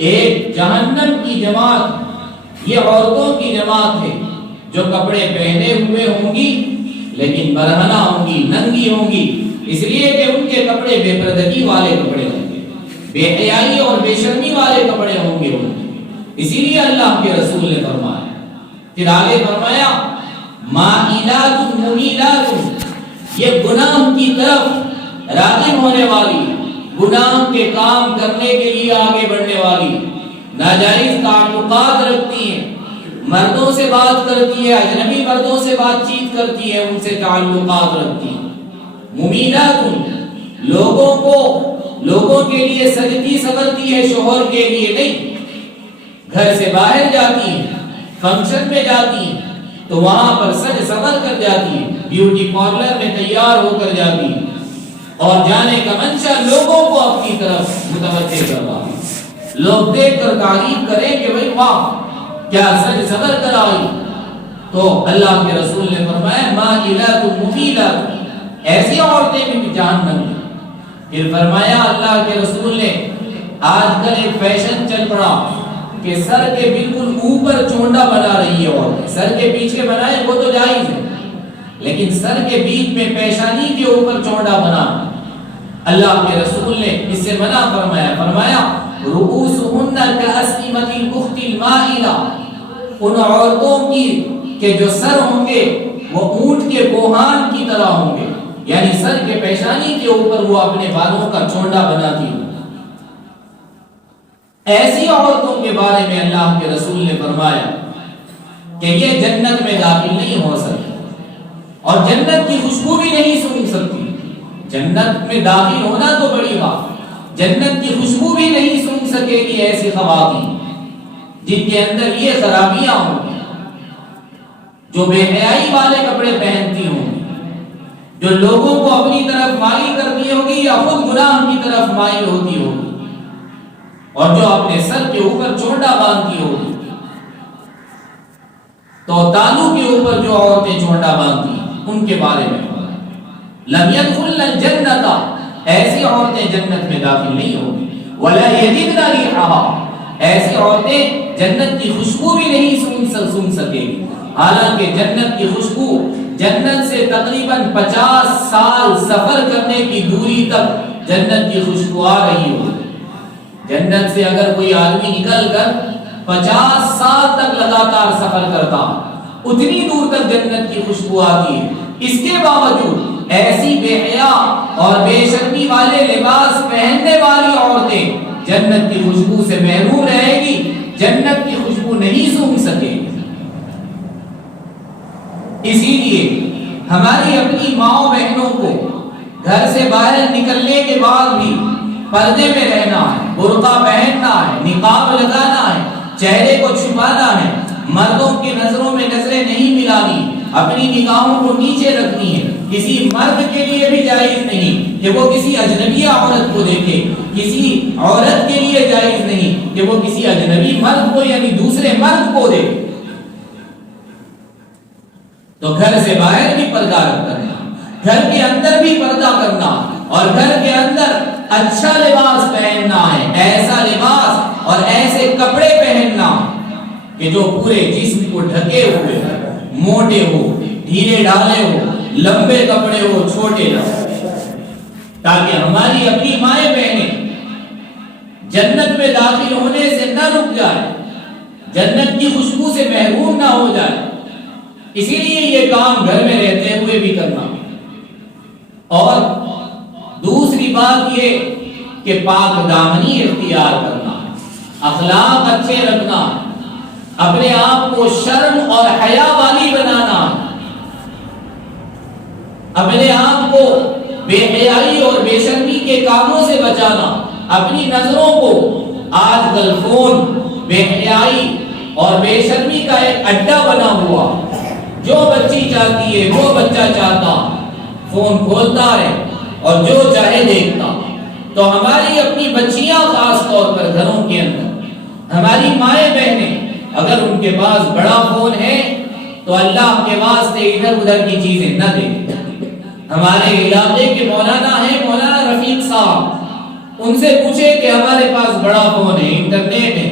ایک جہنم کی جماعت یہ عورتوں کی جماعت ہے جو کپڑے پہنے ہوئے ہوں گی لیکن برہنہ ہوں گی، ننگی ہوں گی، اس لیے کہ ان کے کپڑے بے پردگی والے کپڑے ہوں گے، بے حیائی اور بے شرمی والے کپڑے ہوں گے. اسی لیے اللہ کے رسول نے فرمایا. پھر آگے فرمایا مائلات ممیلات، یہ گناہ کی طرف راغب ہونے والی، گناہ کے کام کرنے کے لیے آگے بڑھنے والی، ناجائز تعلقات رکھتی ہیں، مردوں سے بات کرتی ہے، اجنبی مردوں سے بات چیت کرتی ہے، ان سے تعلقات رکھتی ہے، ممیلات لوگوں کے لیے سجتی سورتی ہے، شوہر کے لیے نہیں، گھر سے باہر جاتی ہے، فنکشن میں جاتی ہے تو وہاں پر سج سور کر جاتی ہے، بیوٹی پارلر میں تیار ہو کر جاتی ہے اور جانے کا منشا لوگوں کو اپنی طرف متوجہ کرنا ہے، لوگ دیکھ کر تعریف کریں کہ بھئی واہ کیا سج سور کر آئی، تو اللہ کے رسول نے فرمایا مائلات ممیلات، ایسی عورتیں بھی جہنم میں۔ پھر فرمایا اللہ کے رسول نے آج کل ایک فیشن چل پڑا کہ سر کے بالکل اوپر چونڈا بنا رہی ہے عورتیں، سر کے پیچھے بنائے وہ تو جائز ہے، لیکن سر کے بیچ میں پیشانی کے اوپر چونڈا بنا، اللہ کے رسول نے اس سے منع فرمایا رؤوسہن کأسنمۃ البخت المائلہ، ان عورتوں کی کہ جو سر ہوں گے وہ اونٹ کے کوہان کی طرح ہوں گے، یعنی سر کے پیشانی کے اوپر وہ اپنے بالوں کا چونڈا بناتی ہوں۔ ایسی عورتوں کے بارے میں اللہ کے رسول نے فرمایا کہ یہ جنت میں داخل نہیں ہو سکتی اور جنت کی خوشبو بھی نہیں سونگھ سکتی۔ جنت میں داخل ہونا تو بڑی بات، جنت کی خوشبو بھی نہیں سونگھ سکے گی ایسی خواتین جن کے اندر یہ خرابیاں ہوں گی، جو بے حیائی والے کپڑے پہنتی ہوں گی، جو لوگوں کو اپنی طرف مائل کرتی ہوگی یا خود گناہ کی طرف مائل ہوتی ہوگی، اور جو اپنے سر کے اوپر چونڈا باندھتی ہوگی۔ تو تالو کے اوپر جو عورتیں چونڈا باندھتی ان کے بارے میں لم يدخلن الجنۃ، ایسی عورتیں جنت میں داخل نہیں ہوگی، ولا یجدن ریحها، ایسی عورتیں جنت کی خوشبو بھی نہیں سونگھ سکے گی، حالانکہ جنت کی خوشبو جنت سے تقریباً 50 سال سفر کرنے کی دوری تک جنت کی خوشبو آ رہی ہوگی۔ جنت سے اگر کوئی آدمی نکل کر 50 سال تک لگاتار سفر کرتا، اتنی دور تک جنت کی خوشبو آتی ہے، اس کے باوجود ایسی بے حیا اور بے شرمی والے لباس پہننے والی عورتیں جنت کی خوشبو سے محروم رہے گی، جنت کی خوشبو نہیں سونگھ سکے گی۔ اسی لیے ہماری اپنی ماؤں بہنوں کو گھر سے باہر نکلنے کے بعد بھی پردے میں رہنا ہے، برقع پہننا ہے، نقاب لگانا ہے، چہرے کو چھپانا ہے، مردوں کی نظروں میں نظریں نہیں ملانی، اپنی نگاہوں کو نیچے رکھنی ہے۔ کسی مرد کے لیے بھی جائز نہیں کہ وہ کسی اجنبی عورت کو دیکھے، کسی عورت کے لیے جائز نہیں کہ وہ کسی اجنبی مرد کو یعنی دوسرے مرد کو دیکھے۔ تو گھر سے باہر بھی پردہ کرنا، گھر کے اندر بھی پردہ کرنا، اور گھر کے اندر اچھا لباس پہننا ہے، ایسا لباس اور ایسے کپڑے پہننا کہ جو پورے جسم کو ڈھکے ہوئے، موٹے ہو، ڈھیلے ڈالے ہو، لمبے کپڑے ہو، چھوٹے نہ ہو، تاکہ ہماری اپنی مائیں بہنیں جنت میں داخل ہونے سے نہ رک جائے، جنت کی خوشبو سے محروم نہ ہو جائے۔ اسی لیے یہ کام گھر میں رہتے ہوئے بھی کرنا۔ اور دوسری بات یہ کہ پاک دامنی اختیار کرنا، اخلاق اچھے رکھنا، اپنے آپ کو شرم اور حیا والی بنانا، اپنے آپ کو بے حیائی اور بے شرمی کے کاموں سے بچانا، اپنی نظروں کو۔ آج کل فون بے حیائی اور بے شرمی کا ایک اڈا بنا ہوا، جو بچی چاہتی ہے وہ بچہ چاہتا، فون کھولتا ہے اور جو چاہے دیکھتا۔ تو ہماری اپنی بچیاں خاص طور پر گھروں کے اندر، ہماری مائیں بہنیں اگر ان کے پاس بڑا فون ہے تو اللہ کے واسطے ادھر ادھر کی چیزیں نہ دیکھیں۔ ہمارے علاقے کے مولانا ہیں، مولانا رفیق صاحب، ان سے پوچھے کہ ہمارے پاس بڑا فون ہے، انٹرنیٹ ہے،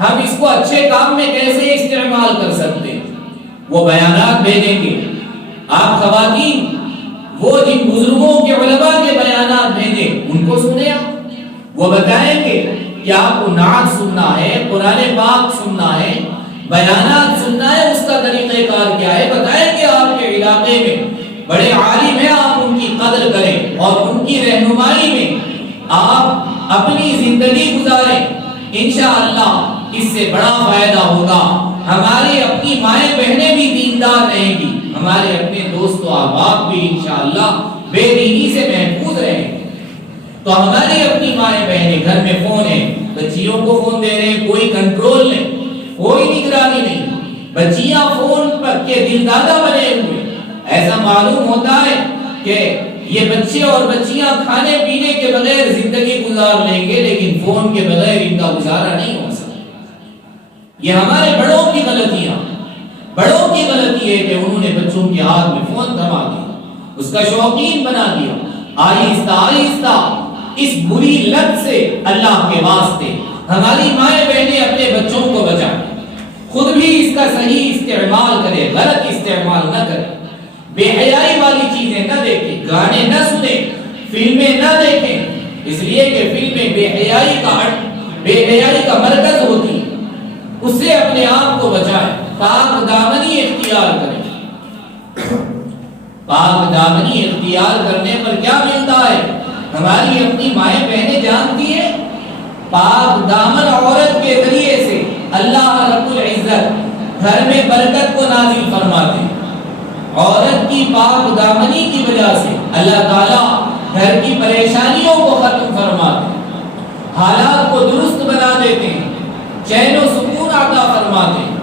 ہم اس کو اچھے کام میں کیسے استعمال کر سکتے ہیں؟ وہ بیانات بھیجیں گے۔ آپ خواتین وہ جن بزرگوں کے علماء کے بیانات بھیجیں ان کو سنیں، وہ بتائیں گے کہ آپ کو نعت سننا ہے، قرآن پاک سننا ہے، بیانات سننا ہے، اس کا طریقہ کار کیا ہے، بتائیں گے۔ آپ کے علاقے میں بڑے عالم ہیں، آپ ان آپ اپنی زندگی گزاریں، انشاءاللہ اس سے بڑا فائدہ ہوگا۔ ہماری اپنی مائیں بہنیں بھی دیندار رہیں گی، ہمارے اپنے دوست و احباب بھی انشاءاللہ بے دینی سے محفوظ رہیں گے۔ تو ہماری اپنی مائیں بہنیں، گھر میں فون ہے، بچیوں کو فون دے رہے ہیں، کوئی کنٹرول نہیں، کوئی نگرانی نہیں، بچیاں فون پر کے دلدادہ بنے ہوئے۔ ایسا معلوم ہوتا ہے کہ یہ بچے اور بچیاں کھانے پینے کے بغیر زندگی گزار لیں گے، لیکن فون کے بغیر ان کا گزارا نہیں ہو سکتا۔ یہ ہمارے بڑوں کی غلطیاں، بڑوں کی غلطی ہے کہ انہوں نے بچوں کے ہاتھ میں فون تھما دیا، اس کا شوقین بنا دیا۔ آہستہ آہستہ اس بری لت سے اللہ کے واسطے ہماری مائیں بہنیں اپنے بچوں کو بچائیں، خود بھی اس کا صحیح استعمال کرے، غلط استعمال نہ کرے، بے حیائی والی چیزیں نہ دیکھیں، گانے نہ سنیں، فلمیں نہ دیکھیں، اس لیے کہ فلمیں بے حیائی کا مرکز ہوتی ہے۔ اس سے اپنے آپ کو بچائیں، پاک دامنی اختیار کریں۔ پاک دامنی اختیار کرنے پر کیا ملتا ہے؟ ہماری اپنی مائیں بہنیں جانتی ہیں، پاک دامن عورت کے ذریعے سے اللہ رب العزت گھر میں برکت کو نازل فرماتے ہیں۔ عورت کی پاک دامنی کی وجہ سے اللہ تعالیٰ گھر کی پریشانیوں کو ختم فرماتے ہیں، حالات کو درست بنا دیتے ہیں، چین و سکون عطا فرماتے ہیں۔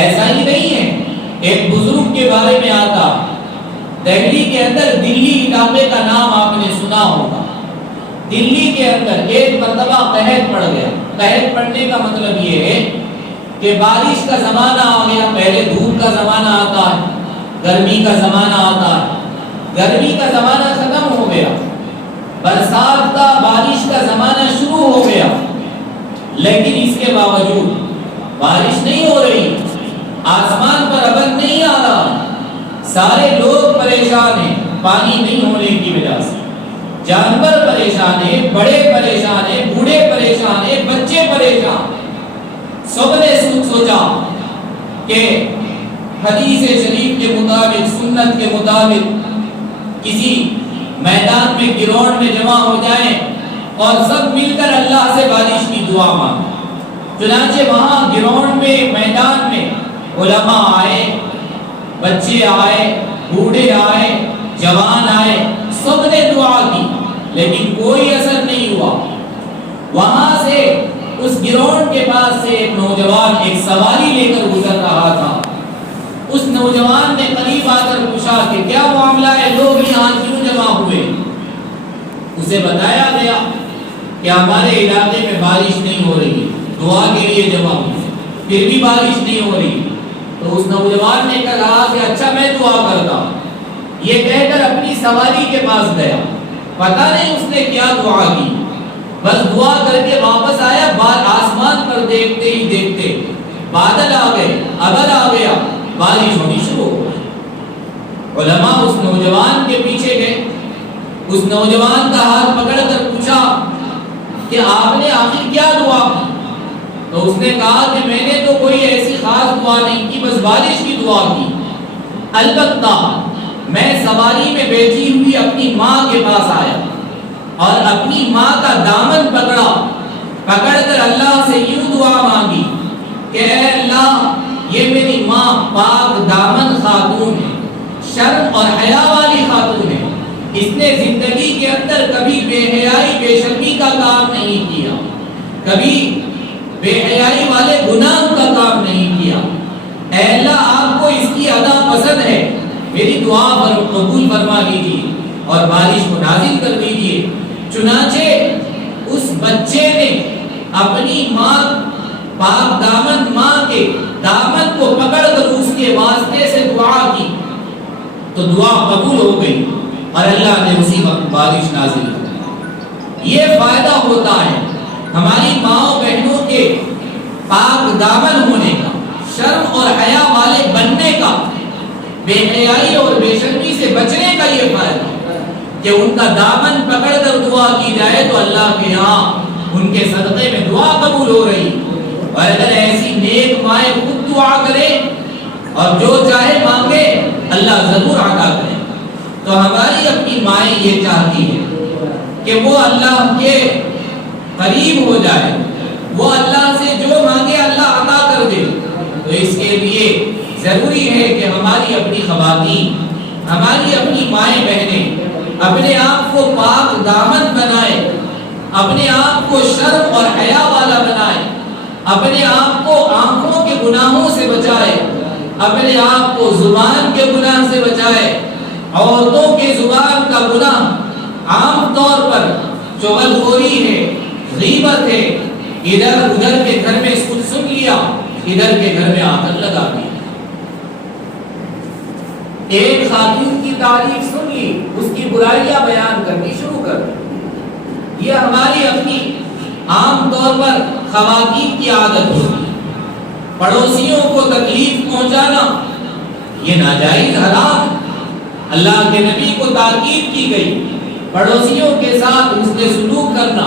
ایسا ہی نہیں ہے، ایک بزرگ کے بارے میں آتا، دہلی کے اندر، دلی علاقے کا نام آپ نے سنا ہوگا، دلی کے اندر ایک مرتبہ قحط پڑ گیا۔ قحط پڑنے کا مطلب یہ ہے کہ بارش کا زمانہ آ گیا، پہلے دھوپ کا زمانہ آتا ہے، گرمی کا زمانہ آتا ہے، گرمی کا زمانہ ختم ہو گیا، برسات کا، بارش کا زمانہ شروع ہو گیا، لیکن اس کے باوجود بارش نہیں ہو رہی، آسمان پر ابر نہیں آ رہا، سارے لوگ پریشان ہیں پانی نہیں ہونے کی وجہ سے، جانور پریشان ہیں، بڑے پریشان ہیں، بوڑھے پریشان ہیں، بچے پریشان۔ سب نے سوچا کہ حدیث شریف کے مطابق، سنت کے مطابق کسی میدان میں، گراؤنڈ میں جمع ہو جائیں اور سب مل کر اللہ سے بارش کی دعا مانگیں۔ چنانچہ وہاں گراؤنڈ میں، میدان میں علماء آئے، بچے آئے، بوڑھے آئے، جوان آئے، سب نے دعا کی، لیکن کوئی اثر نہیں ہوا۔ وہاں سے اس گراؤنڈ کے پاس سے ایک نوجوان ایک سواری لے کر گزر رہا تھا۔ اس نوجوان نے قریب آ کر پوچھا کہ کیا معاملہ ہے، لوگ یہاں کیوں جمع ہوئے؟ اسے بتایا گیا کہ ہمارے علاقے میں بارش نہیں ہو رہی، دعا کے لیے جمع ہوئے، پھر بھی بارش نہیں ہو رہی۔ تو اس نوجوان نے کہا کہ اچھا میں دعا کرتا ہوں، یہ کہہ کر اپنی سواری کے پاس گیا، پتہ نہیں اس نے کیا دعا کی، بس دعا کر کے واپس آیا، آسمان پر دیکھتے ہی دیکھتے بادل آ گئے، ابر آ گیا، بارش ہونی شروع ہو گئی۔ علماء اس نوجوان کے پیچھے گئے، اس نوجوان کا ہاتھ پکڑ کر پوچھا کہ آپ نے آخر کیا دعا کی؟ تو اس نے کہا کہ میں نے تو کوئی ایسی خاص دعا نہیں کی، بس بارش کی دعا کی۔ البتہ میں سواری میں بیٹھی ہوئی اپنی ماں کے پاس آیا اور اپنی ماں کا دامن پکڑ کر اللہ سے یوں دعا مانگی کہ اے اللہ، یہ میری ماں پاک دامن خاتون ہے، شرم اور حیا والی خاتون ہے، اس نے زندگی کے اندر کبھی بے حیائی، بے شرمی کا کام نہیں کیا، کبھی بے حیائی والے گناہ کا کام نہیں کیا۔ اے اللہ، آپ کو اس کی ادا پسند ہے، میری دعا پر قبول فرما لیجیے اور بارش کو نازل کر دیجیے۔ چنانچہ اس بچے نے اپنی ماں، پاک دامن ماں کے دامن کو پکڑ کر اس کے واسطے سے دعا کی، تو دعا قبول ہو گئی اور اللہ نے اسی وقت بارش نازل کی۔ یہ فائدہ ہوتا ہے ہماری ماں بہنوں کے پاک دامن ہونے کا، شرم اور حیا والے بننے کا، بے حیائی اور بے شرمی سے بچنے کا یہ فائدہ کہ ان کا دامن پکڑ کر دعا کی جائے تو اللہ کے یہاں ان کے صدقے میں دعا قبول ہو رہی۔ اور اگر ایسی نیک مائیں خود دعا کرے اور جو چاہے مانگے، اللہ ضرور عطا کرے۔ تو ہماری اپنی مائیں یہ چاہتی ہے کہ وہ اللہ کے قریب ہو جائے، وہ اللہ سے جو مانگے اللہ عطا کر دے، تو اس کے لیے ضروری ہے کہ ہماری اپنی خواتین، ہماری اپنی مائیں بہنیں اپنے آپ کو پاک دامن بنائے، اپنے آپ کو شرم اور حیا والا بنائے، اپنے آپ کو آنکھوں کے گناہوں سے بچائے، اپنے آپ کو زبان کے گناہ سے بچائے۔ عورتوں کے زبان کا گناہ عام طور پر چغلخوری ہے، غیبت ہے، ادھر ادھر کے گھر میں کچھ سن لیا، ادھر کے گھر میں آ کر لگا دی، ایک خاتون کی تعریف سن لی، اس کی برائیاں بیان کرنی شروع کر دی۔ یہ ہماری اپنی عام طور پر خواتین کی عادت ہوتی ہے۔ پڑوسیوں کو تکلیف پہنچانا یہ ناجائز حرام، اللہ کے نبی کو تاکید کی گئی پڑوسیوں کے ساتھ حسن سلوک کرنا۔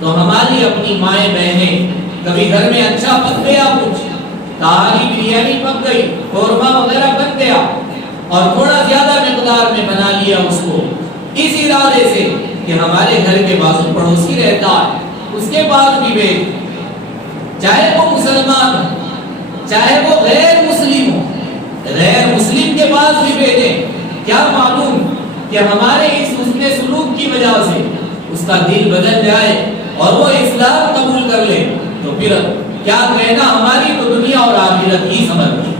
تو ہماری اپنی مائیں بہنیں، کبھی گھر میں اچھا پک گیا، کچھ تہاری بریانی پک گئی، قورمہ وغیرہ بن گیا اور تھوڑا زیادہ مقدار میں بنا لیا اس کو، اس ارادے سے کہ ہمارے گھر کے بازو پڑوسی رہتا ہے، اس کے پاس بھی بھیج، چاہے وہ مسلمان ہو، چاہے وہ غیر مسلم ہو، غیر مسلم کے پاس بھی بھیجیں، کیا معلوم کہ ہمارے اس حسن سلوک کی وجہ سے اس کا دل بدل جائے اور وہ اسلام قبول کر لے، تو پھر کیا کہنا، ہماری تو دنیا اور آخرت ہی سمجھ گئی۔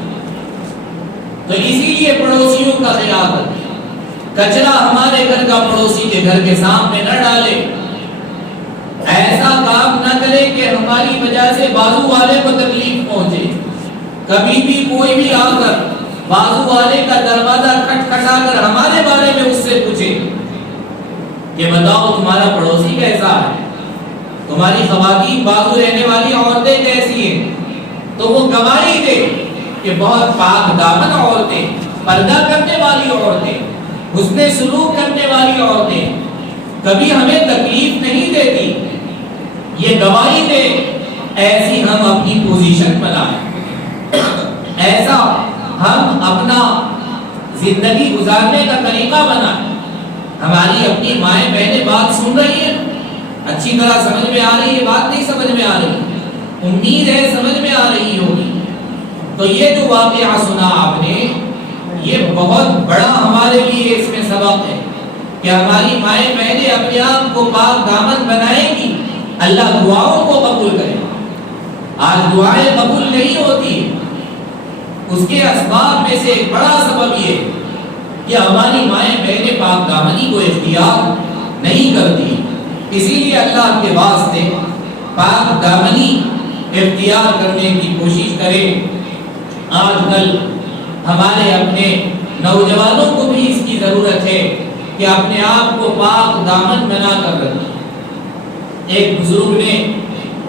تو اسی لیے پڑوسیوں کا خیال رکھیں، کچرا ہمارے گھر کا پڑوسی کے گھر کے سامنے نہ ڈالے، ایسا کام نہ کرے کہ ہماری وجہ سے بازو والے کو تکلیف پہنچے۔ کبھی بھی کوئی بھی آ کر بازو والے کا دروازہ کھٹکھٹا کر ہمارے بارے میں اس سے پوچھے کہ بتاؤ تمہارا پڑوسی کیسا ہے، تمہاری خواتین بازو رہنے والی عورتیں کیسی ہیں، تو وہ گواہی دے کہ بہت پاک دامن عورتیں، پردہ کرنے والی عورتیں، حسن سلوک کرنے والی عورتیں کبھی ہمیں تکلیف نہیں دیتی، یہ گواہی دے، ایسی ہم اپنی پوزیشن بنائیں، ایسا ہم اپنا زندگی گزارنے کا طریقہ بنائیں۔ ہماری اپنی مائیں بہنیں بات سن رہی ہیں، اچھی طرح سمجھ میں آ رہی ہے، بات نہیں سمجھ میں آ رہی، امید ہے سمجھ میں آ رہی ہوگی۔ تو یہ جو واقعہ سنا آپ نے، یہ بہت بڑا ہمارے لیے اس میں سبق ہے کہ ہماری مائیں بہنیں اپنے آپ کو پاک دامن بنائیں گی، اللہ دعاؤں کو قبول کرے۔ آج دعائیں قبول نہیں ہوتی، اس کے اسباب میں سے ایک بڑا سبب یہ کہ ہماری مائیں بہنیں پاک دامنی کو اختیار نہیں کرتی۔ اسی لیے اللہ کے واسطے پاک دامنی اختیار کرنے کی کوشش کریں۔ آج کل ہمارے اپنے نوجوانوں کو بھی اس کی ضرورت ہے کہ اپنے آپ کو پاک دامن بنا کر رکھیں۔ ایک بزرگ نے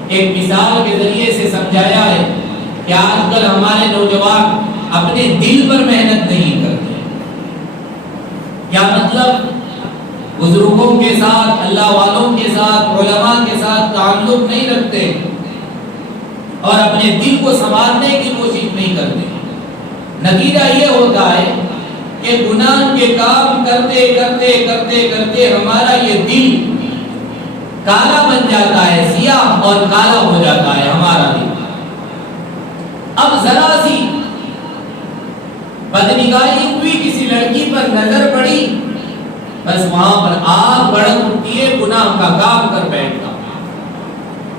ایک مثال کے ذریعے سے سمجھایا ہے کہ آج کل ہمارے نوجوان اپنے دل پر محنت نہیں کرتے۔ کیا مطلب؟ بزرگوں کے ساتھ، اللہ والوں کے ساتھ، علماء کے ساتھ تعلق نہیں رکھتے اور اپنے دل کو سنوارنے کی کوشش نہیں کرتے۔ نتیجہ یہ ہوتا ہے کہ گناہ کے کام کرتے کرتے کرتے کرتے ہمارا یہ دل کالا بن جاتا ہے، سیاہ اور کالا ہو جاتا ہے ہمارا دل۔ اب ذرا سی بدنگاہی ہوئی، کسی لڑکی پر نظر پڑی، بس وہاں پر آگ بھڑک اٹھتی ہے، گناہ کا کام کر بیٹھتا۔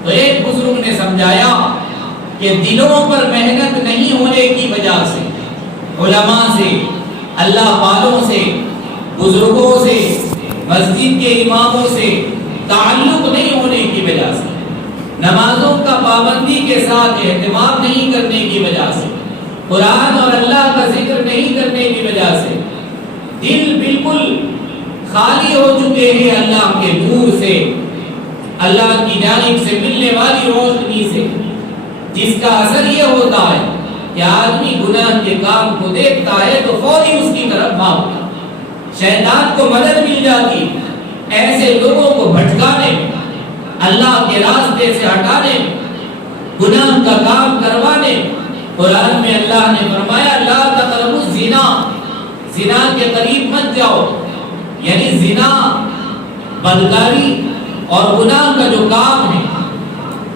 تو ایک بزرگ نے سمجھایا کہ دلوں پر محنت نہیں ہونے کی وجہ سے، علماء سے، اللہ والوں سے، بزرگوں سے، مسجد کے اماموں سے تعلق نہیں ہونے کی وجہ سے، نمازوں کا پابندی کے ساتھ اہتمام نہیں کرنے کی وجہ سے، قرآن اور اللہ کا ذکر نہیں کرنے کی وجہ سے دل بالکل خالی ہو چکے ہیں اللہ کے نور سے، اللہ کی جانب سے ملنے والی روشنی سے، جس کا اثر یہ ہوتا ہے کہ آدمی گناہ کے کام کو دیکھتا ہے تو فوری اس کی طرف بھاگتا، شیطان کو مدد مل جاتی ایسے لوگوں کو بھٹکانے، اللہ کے راستے سے ہٹانے، گناہ کا کام کروانے۔ قرآن میں اللہ نے فرمایا لا تقربوا الزنا، زنا کے قریب مت جاؤ، یعنی زنا بدکاری اور گناہ کا جو کام ہے،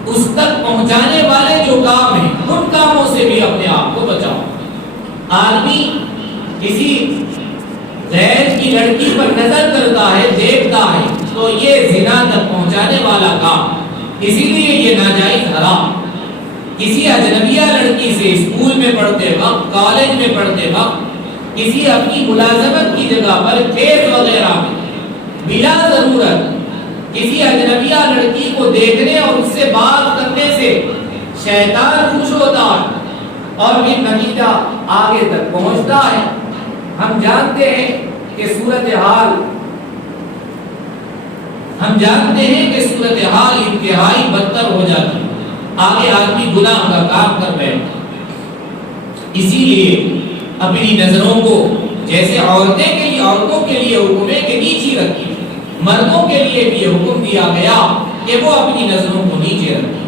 اس تک پہنچانے والے جو کام ہیں، ان کاموں سے بھی اپنے آپ کو بچاؤ۔ آدمی کسی غیر کی لڑکی پر نظر کرتا ہے، دیکھتا ہے، تو یہ زنا تک پہنچانے والا کام، اسی لیے یہ ناجائز حرام۔ کسی اجنبیہ لڑکی سے اسکول میں پڑھتے وقت، کالج میں پڑھتے وقت، کسی اپنی ملازمت کی جگہ پر، کھیت وغیرہ میں بلا ضرورت کسی اجنبیہ لڑکی کو دیکھنے اور اس سے بات کرنے سے شیطان خوش ہوتا ہے اور پھر نتیجہ آگے تک پہنچتا ہے۔ ہم جانتے ہیں کہ صورتحال انتہائی بدتر ہو جاتی ہے، آگے آدمی گناہ کا کام کر بیٹھتا۔ اسی لیے اپنی نظروں کو، جیسے عورتوں کے لیے حکم ہے کہ نیچی رکھی، مردوں کے لیے بھی یہ حکم دیا گیا کہ وہ اپنی نظروں کو نیچے رکھیں۔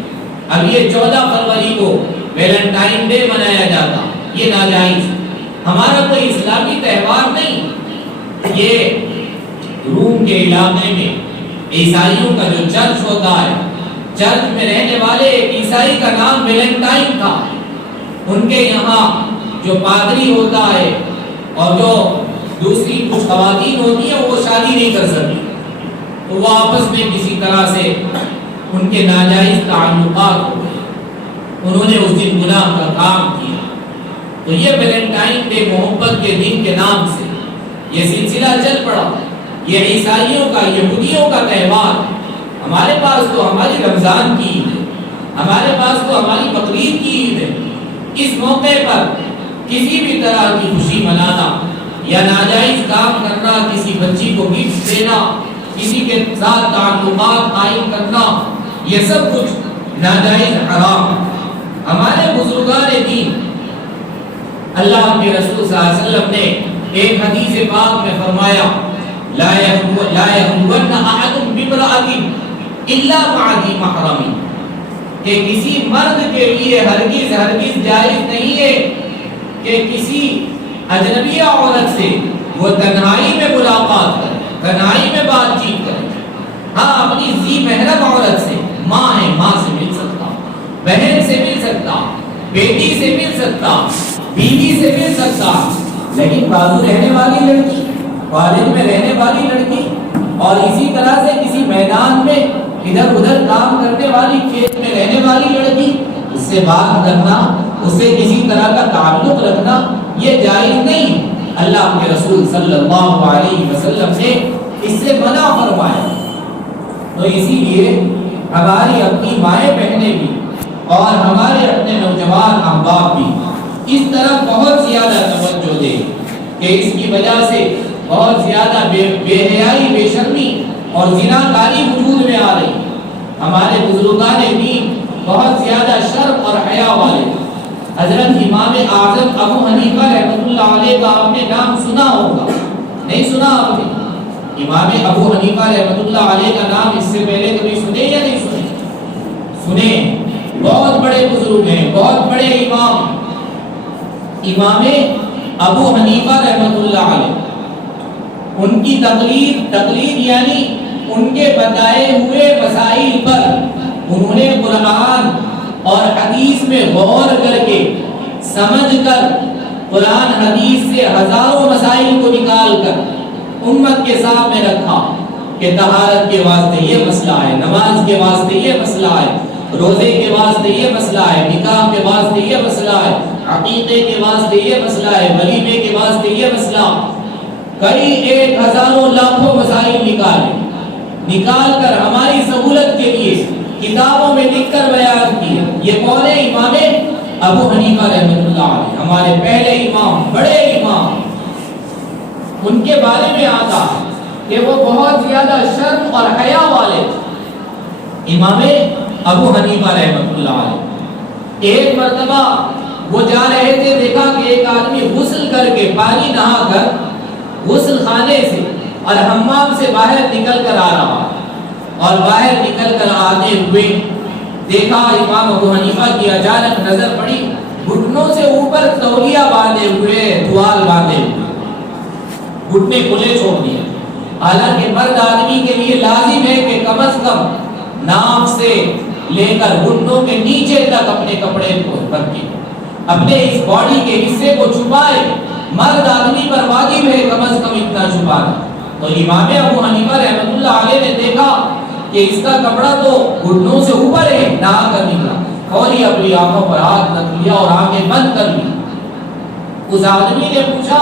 اب یہ 14 فروری کو ویلنٹائن ڈے منایا جاتا، یہ ناجائز، ہمارا کوئی اسلامی تہوار نہیں۔ یہ روم کے علاقے میں عیسائیوں کا جو چرچ ہوتا ہے، چرچ میں رہنے والے ایک عیسائی کا نام ویلنٹائن تھا۔ ان کے یہاں جو پادری ہوتا ہے اور جو دوسری کچھ خواتین ہوتی ہیں، وہ شادی نہیں کر سکتی، تو وہ آپس میں کسی طرح سے ان کے ناجائز تعلقات ہو گئے، انہوں نے اس دن گناہ کا کام کیا۔ تو یہ ویلنٹائن ڈے محبت کے دن کے نام سے یہ سلسلہ چل پڑا۔ یہ عیسائیوں کا، یہودیوں کا تہوار، ہمارے پاس تو ہماری رمضان کی عید ہے، ہمارے پاس تو ہماری بقرعید کی عید ہے۔ اس موقع پر کسی بھی طرح کی خوشی منانا یا ناجائز کام کرنا، کسی بچی کو گفٹ دینا، کسی کے ساتھ تعلقات قائم کرنا، یہ سب کچھ ناجائز حرام۔ ہمارے بزرگان دین، اللہ کے رسول صلی اللہ علیہ وسلم نے ایک حدیث پاک میں فرمایا، لا يخلون احد بامرأة الا مع ذی محرم، کہ کسی مرد کے لیے ہرگز جائز نہیں ہے کہ کسی اجنبیہ عورت سے وہ تنہائی میں ملاقات کرے، تنہائی میں بات چیت کرے۔ ہاں، اپنی ذی محرم عورت سے، ماں ہے، ماں سے مل سکتا، بہن سے مل سکتا، بیٹی سے مل سکتا، بیوی سے مل سکتا، لیکن بازو رہنے والی لڑکی، کالج میں رہنے والی لڑکی، اور اسی طرح سے کسی میدان میں ادھر ادھر کام کرنے والی، کھیت میں رہنے والی لڑکی، اس سے بات کرنا، اس سے کسی طرح کا تعلق رکھنا، یہ جائز نہیں۔ اللہ کے رسول صلی اللہ علیہ وسلم نے اس سے منع فرمایا۔ تو اسی لیے ہماری اپنی مائیں بہنیں بھی اور ہمارے اپنے نوجوان احباب بھی اس طرف بہت زیادہ توجہ دیں کہ اس کی وجہ سے بہت زیادہ بے حیائی، بے شرمی اور زناکاری وجود میں آ رہی۔ ہمارے بزرگان دین بہت زیادہ شرم اور حیا والے۔ حضرت امام اعظم ابو حنیفہ رحمۃ اللہ علیہ کا آپ نے نام سنا ہوگا، نہیں سنا آپ نے؟ امام ابو حنیفہ رحمۃ اللہ علیہ کا نام اس سے پہلے کبھی سنے یا نہیں سنے؟ سنے، بہت بڑے بزرگ ہیں، بہت بڑے امام ابو حنیفہ رحمۃ اللہ علیہ۔ ان کی تقلید یعنی ان کے بتائے ہوئے مسائل پر انہوں نے قرآن اور حدیث میں غور کر کے، سمجھ کر، قرآن حدیث سے ہزاروں مسائل کو نکال کر امت کے سامنے رکھا کہ طہارت کے واسطے یہ مسئلہ ہے، نماز کے واسطے یہ مسئلہ ہے، روزے کے واسطے یہ مسئلہ ہے، نکاح کے واسطے یہ مسئلہ ہے، عقیقے کے واسطے یہ مسئلہ ہے، ولیمے کے واسطے یہ مسئلہ، کئی 1000 لاکھوں مسائل نکال کر ہماری سہولت کے لیے کتابوں میں لکھ کر بیان کیے۔ یہ کون ہے؟ امام ابو حنیفہ رحمۃ اللہ علیہ، ہمارے پہلے امام، بڑے امام۔ ان کے بارے میں آتا کہ وہ بہت زیادہ شرم اور حیا والے تھے، امام ابو حنیفہ رحمۃ اللہ علیہ۔ ایک مرتبہ وہ جا رہے تھے، دیکھا کہ ایک آدمی غسل کر کے، پانی نہا کر غسل خانے سے اور حمام سے باہر نکل کر آ رہا، اور باہر نکل کر آتے ہوئے دیکھا امام ابو حنیفہ کی اچانک نظر پڑی، گھٹنوں سے اوپر تولیہ باندھے ہوئے، توال باندھے ہوئے، گھٹنے کھلے چھوڑ دیے، حالانکہ مرد آدمی کے لیے لازم ہے کہ کم از کم ناک سے لے کر گھٹنوں کے نیچے تک اپنے کپڑے کو رکھے، اپنے اس باڈی کے حصے کو چھپائے۔ مرد آدمی پر واجب ہے کم از کم اتنا چھپانا۔ تو امام ابو حنیفہ رحمۃ اللہ علیہ نے دیکھا کہ اس کا کپڑا تو گھٹنوں سے اوپر ہے، نہ کر نکلا، فوری اپنی آنکھوں پر ہاتھ رکھ لیا اور آنکھیں بند کر لی۔ اس آدمی نے پوچھا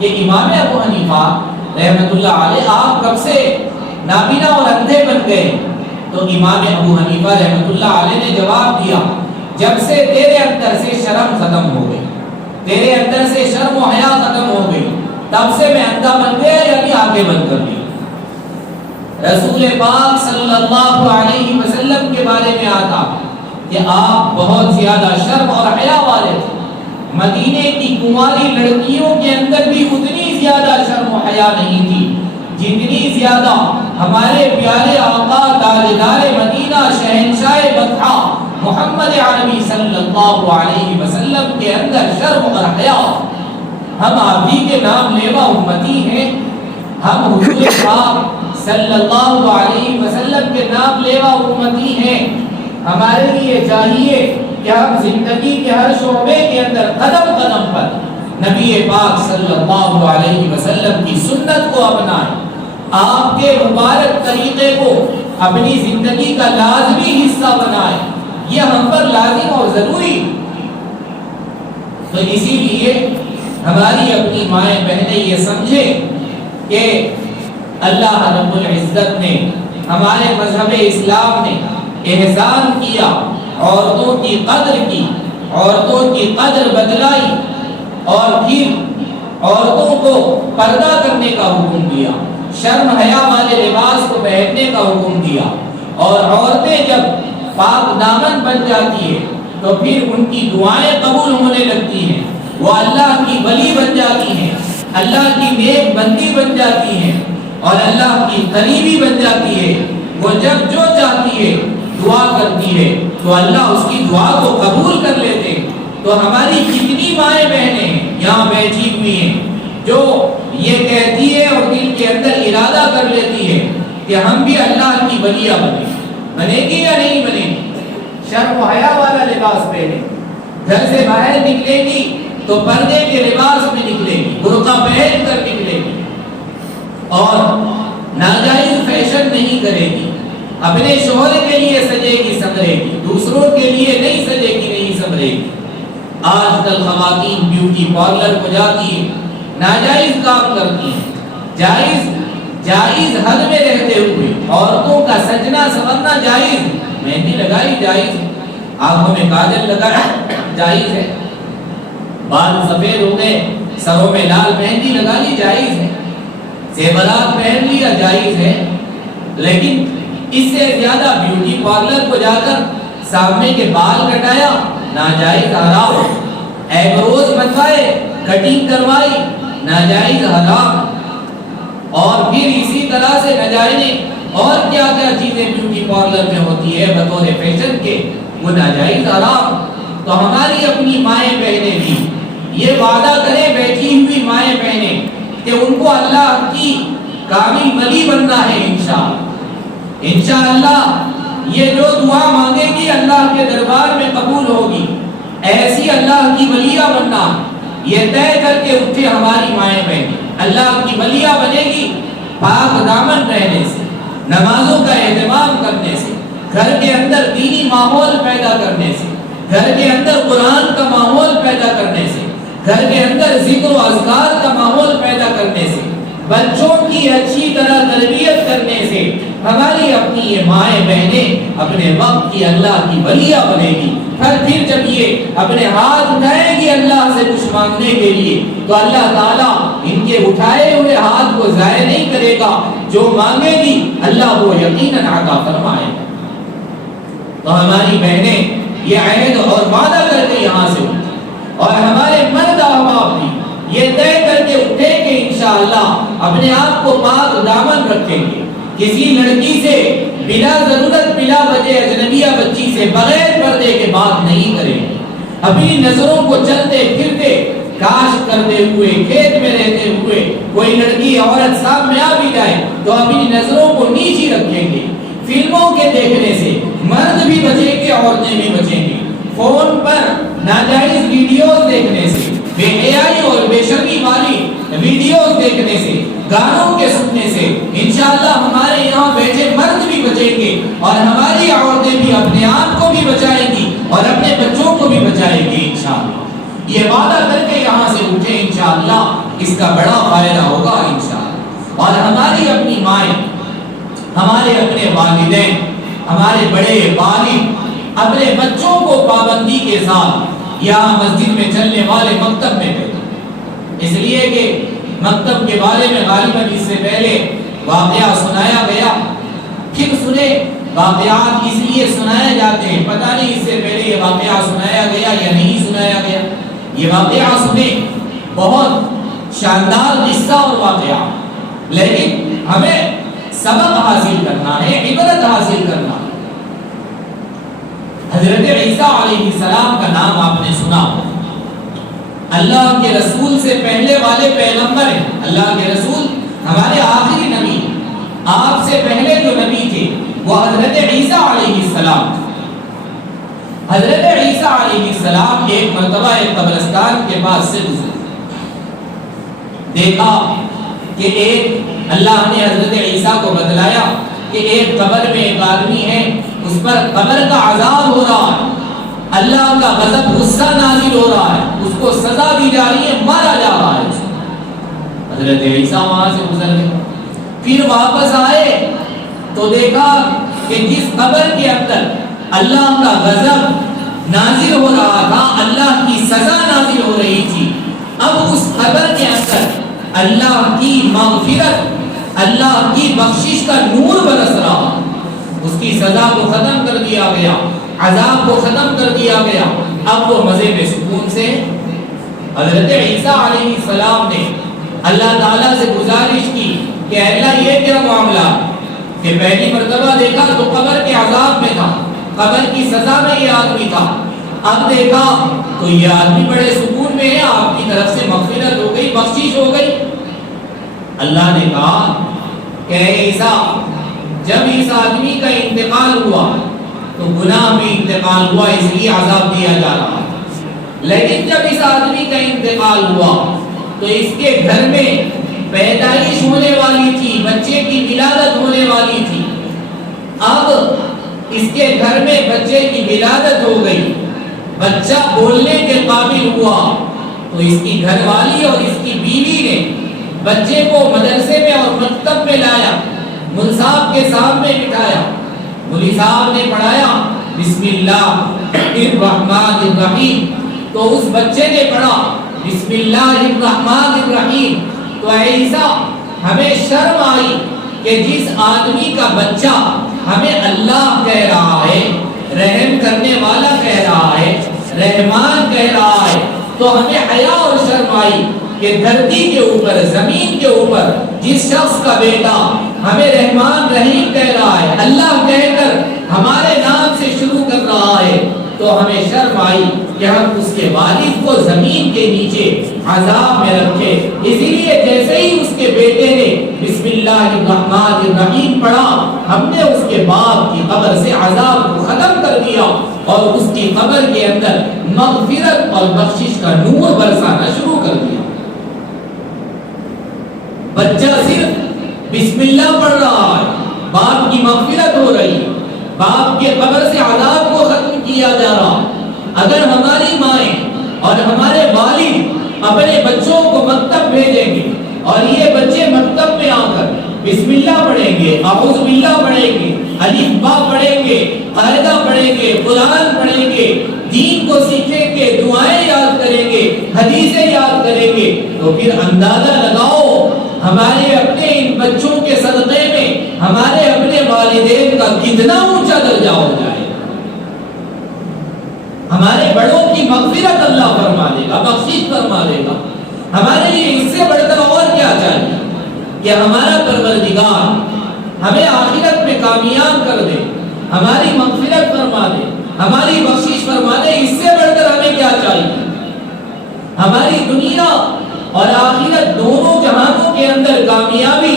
کہ امام ابو حنیفہ رحمۃ اللہ علیہ آپ کب سے نابینا اور اندھے بن گئے؟ تو امام ابو حنیفہ رحمۃ اللہ علیہ نے جواب دیا، جب سے تیرے اندر سے شرم ختم ہو گئی، تیرے اندر سے شرم و حیا ختم ہو گئی، تب سے میں اندھا بن گیا، یعنی آنکھیں بند کر لی۔ رسول پاک صلی اللہ علیہ وسلم کے بارے میں آتا کہ آپ بہت زیادہ شرم اور حیا والے تھے۔ مدینے کی کنواری لڑکیوں کے اندر بھی اتنی زیادہ شرم و حیا نہیں تھی جتنی زیادہ ہمارے پیارے آقا تاجدار مدینہ شہنشاہ بطحہ محمد عربی صلی اللہ علیہ وسلم کے اندر شرم اور حیا۔ ہم آپ ہی کے نام لیوا امتی ہیں، ہم حضور پاک صلی اللہ علیہ وسلم کے نام لیوا امتی ہیں۔ ہمارے لیے چاہیے کہ ہم زندگی کے ہر شعبے کے اندر قدم قدم پر نبی پاک صلی اللہ علیہ وسلم کی سنت کو اپنائیں، آپ کے مبارک طریقے کو اپنی زندگی کا لازمی حصہ بنائیں، یہ ہم پر لازم اور ضروری۔ تو اسی لیے ہماری اپنی مائیں بہنیں یہ سمجھیں کہ اللہ رب العزت نے، ہمارے مذہب اسلام نے احسان کیا، عورتوں کی قدر کی، عورتوں کی قدر بدلائی، اور پھر عورتوں کو پردہ کرنے کا حکم دیا، شرم حیا والے لباس کو پہننے کا حکم دیا۔ اور عورتیں جب پاک دامن بن جاتی ہے تو پھر ان کی دعائیں قبول ہونے لگتی ہیں، وہ اللہ کی ولی بن جاتی ہیں، اللہ کی نیک بندی بن جاتی ہیں اور اللہ کی قریبی بن جاتی ہے۔ وہ جب جو چاہتی ہے دعا کرتی ہے تو اللہ اس کی دعا کو قبول کر لیتے ہیں۔ تو ہماری کتنی مائیں بہنیں ہیں یہاں بیٹھی ہوئی ہیں جو یہ کہتی ہے اور دل کے اندر ارادہ کر لیتی ہے کہ ہم بھی اللہ کی ولیہ بنے، بنے گی یا نہیں بنے گی؟ شرم و حیا والا لباس پہنے، گھر سے باہر نکلے گی تو پردے کے لباس میں نکلے گی، برقع پہن کر نکلے گی، اور ناجائز فیشن نہیں کرے گی، اپنے شوہر کے لیے سجے گی سنورے گی، دوسروں کے لیے نہیں سجے گی نہیں سنورے گی۔ آج کل خواتین بیوٹی پارلر کو جاتی ہیں، ناجائز کام کرتی ہیں، جائز حد میں رہتے ہوئے عورتوں کا سجنا سنورنا جائز، مہندی لگائی جائز، آنکھوں میں کاجل لگایا جائز ہے، بال سفید ہو گئے سروں میں لال مہندی لگا لی جائز ہے، زیورات پہن لیا جائز ہے، لیکن اس سے زیادہ بیوٹی پارلر کو جا کر سامنے کے بال کٹایا ناجائز حرام، ایبروز بنوائے کٹنگ کروائی ناجائز حرام، اور پھر اسی طرح سے ناجائز اور کیا کیا چیزیں بیوٹی پارلر میں ہوتی ہے بطور فیشن کے، وہ ناجائز حرام۔ تو ہماری اپنی مائیں بہنیں بھی یہ وعدہ کریں، بیٹھی ہوئی مائیں بہنیں، کہ ان کو اللہ کی کامل ولی بننا ہے انشاءاللہ یہ جو دعا مانگے گی اللہ کے دربار میں قبول ہوگی، ایسی اللہ کی ولیہ بننا، یہ طے کر کے اٹھے ہماری مائیں بہنیں، اللہ کی ولیہ بنے گی پاک دامن رہنے سے، نمازوں کا اہتمام کرنے سے، گھر کے اندر دینی ماحول پیدا کرنے سے، گھر کے اندر قرآن کا ماحول پیدا کرنے سے، گھر کے اندر ذکر و اذکار کا ماحول پیدا کرنے سے، بچوں کی اچھی طرح تربیت کرنے سے ہماری اپنی یہ مائیں بہنیں اپنے وقت کی اللہ کی ولیہ بنے گی۔ پھر جب یہ اپنے ہاتھ اٹھائے گی اللہ سے کچھ مانگنے کے لیے تو اللہ تعالیٰ ان کے اٹھائے ہوئے ہاتھ کو ضائع نہیں کرے گا، جو مانگے گی اللہ وہ یقیناً عطا فرمائے گا۔ تو ہماری بہنیں یہ عہد اور وعدہ کر کے یہاں سے اٹھیں، اور ہمارے مرد احباب بھی یہ طے کر کے اٹھیں کہ انشاءاللہ اپنے آپ کو پاک دامن رکھیں گے، کسی لڑکی سے بلا ضرورت بلا وجہ اجنبیہ بچی سے بغیر پردے کے بات نہیں کریں گے، اپنی نظروں کو چلتے پھرتے کاشت کرتے ہوئے کھیت میں رہتے ہوئے کوئی لڑکی عورت سامنے آ بھی جائے تو اپنی نظروں کو نیچی رکھیں گے. فلموں کے دیکھنے سے مرد بھی بچیں گے، عورتیں بھی بچیں گی. فون پر ناجائز ویڈیوز دیکھنے سے، بے حیائی اور بے شرمی والی ویڈیوز دیکھنے سے، گانوں کے سننے سے انشاءاللہ ہمارے یہاں بیٹھے مرد بھی بچیں گے اور ہماری عورتیں بھی اپنے آپ کو بھی بچائیں گی اور اپنے بچوں کو بھی بچائیں گی انشاءاللہ. یہ وعدہ کر کے یہاں سے اٹھے انشاءاللہ، اس کا بڑا فائدہ ہوگا انشاءاللہ. اور ہماری اپنی مائیں، ہمارے اپنے والدین، ہمارے بڑے والد اپنے بچوں کو پابندی کے ساتھ یہاں مسجد میں چلنے والے مکتب میں بھیجیں. اس لیے کہ مکتب کے بارے میں غالباً اس سے پہلے واقعہ سنایا گیا. پھر سنے واقعات اس لیے سنائے جاتے ہیں، پتہ نہیں اس سے پہلے یہ واقعہ سنایا گیا یا نہیں سنایا گیا. یہ واقعہ سنے، بہت شاندار قصہ اور واقعہ، لیکن ہمیں سبق حاصل کرنا ہے، عبرت حاصل کرنا. حضرت عیسیٰ علیہ السلام کا نام آپ نے سنا، اللہ کے رسول سے پہلے والے پیغمبر ہیں. اللہ کے رسول ہمارے آخری نبی، آپ سے پہلے جو نبی تھے وہ حضرت عیسیٰ علیہ السلام. حضرت عیسیٰ علیہ السلام ایک مرتبہ ایک قبرستان کے پاس سے گزرے. دیکھا کہ ایک، اللہ نے حضرت عیسیٰ کو بتلایا کہ ایک قبر میں ایک آدمی ہے، اس پر قبر کا عذاب ہو رہا ہے، اللہ کا غضب، غصہ نازل ہو رہا ہے، اس کو سزا دی جا رہی ہے، مارا جا رہا ہے. حضرت عیسیٰ وہاں سے گزر گئے. پھر واپس آئے تو دیکھا کہ جس قبر کے اندر اللہ کا غضب نازل ہو رہا تھا، اللہ کی سزا نازل ہو رہی تھی، اب اس قبر کے اندر اللہ کی مغفرت، اللہ کی بخشش کا نور برس رہا. اس کی سزا کو ختم کر دیا گیا، عذاب کو ختم کر دیا گیا. اب وہ مزے میں سکون سے. حضرت عیسیٰ علیہ السلام نے اللہ تعالیٰ سے گزارش کی کہ اللہ یہ کیا معاملہ کہ پہلی مرتبہ دیکھا تو قبر کے عذاب میں تھا، قبر کی سزا میں یہ آدمی تھا، اب دیکھا تو یہ آدمی بڑے سکون میں ہے، آپ کی طرف سے مغفرت ہو گئی، بخشش ہو گئی. اللہ نے کہا کہ عیسیٰ، جب اس آدمی کا انتقال ہوا تو گناہ میں انتقال ہوا، اس لیے عذاب دیا جا رہا ہے. لیکن جب اس آدمی کا انتقال ہوا تو اس کے گھر میں پیدائش ہونے والی تھی، بچے کی ولادت ہونے والی تھی. اب اس کے گھر میں بچے کی ولادت ہو گئی، بچہ بولنے کے قابل ہوا تو اس کی گھر والی اور اس کی بیوی نے بچے کو مدرسے میں اور مکتب میں لایا، مول صاحب کے سامنے بٹھایا. مولی صاحب نے پڑھایا بسم اللہ الرحمن الرحیم، تو اس بچے نے پڑھا بسم اللہ الرحمن الرحیم. تو عیسیٰ، ہمیں شرم آئی کہ جس آدمی کا بچہ ہمیں اللہ کہہ رہا ہے، رحم کرنے والا کہہ رہا ہے، رحمان کہہ رہا ہے، تو ہمیں حیا اور شرم آئی کہ دھرتی کے اوپر، زمین کے اوپر جس شخص کا بیٹا ہمیں رحمان رحیم کہہ رہا ہے، اللہ کہہ کر ہمارے نام سے شروع کر رہا ہے، تو ہمیں شرم آئی کہ ہم اس کے والد کو زمین کے نیچے عذاب میں رکھے. اسی لیے جیسے ہی اس کے بیٹے نے بسم اللہ الرحمن الرحیم پڑھا، ہم نے اس کے باپ کی قبر سے عذاب کو ختم کر دیا اور اس کی قبر کے اندر مغفرت اور بخشش کا نور برسانا شروع کر دیا. بچہ صرف بسم اللہ پڑھ رہا ہے، باپ کی مغفرت ہو رہی، باپ کے قبر سے عذاب کو ختم کیا جا رہا. اگر ہماری مائیں اور ہمارے والد اپنے بچوں کو مکتب بھیجیں گے اور یہ بچے مکتب میں آ کر بسم اللہ پڑھیں گے، اعوذ باللہ پڑھیں گے، الف با پڑھیں گے، قاعدہ پڑھیں گے، قرآن پڑھیں گے، دین کو سیکھیں گے، دعائیں یاد کریں گے، حدیثیں یاد کریں گے، تو پھر اندازہ لگاؤ ہمارے اپنے ان بچوں کے صدقے میں ہمارے اپنے والدین کا کتنا اونچا درجہ ہو جائے. ہمارے بڑوں کی مغفرت اللہ فرما دے گا، بخشش فرما دے گا. ہمارے لیے اس سے بڑھ کر اور کیا چاہیے کہ ہمارا پروردگار ہمیں آخرت میں کامیاب کر دے، ہماری مغفرت فرما دے، ہماری بخشش فرما دے. اس سے بڑھ کر ہمیں کیا چاہیے؟ ہماری دنیا اور آخرت دونوں جہانوں کے اندر کامیابی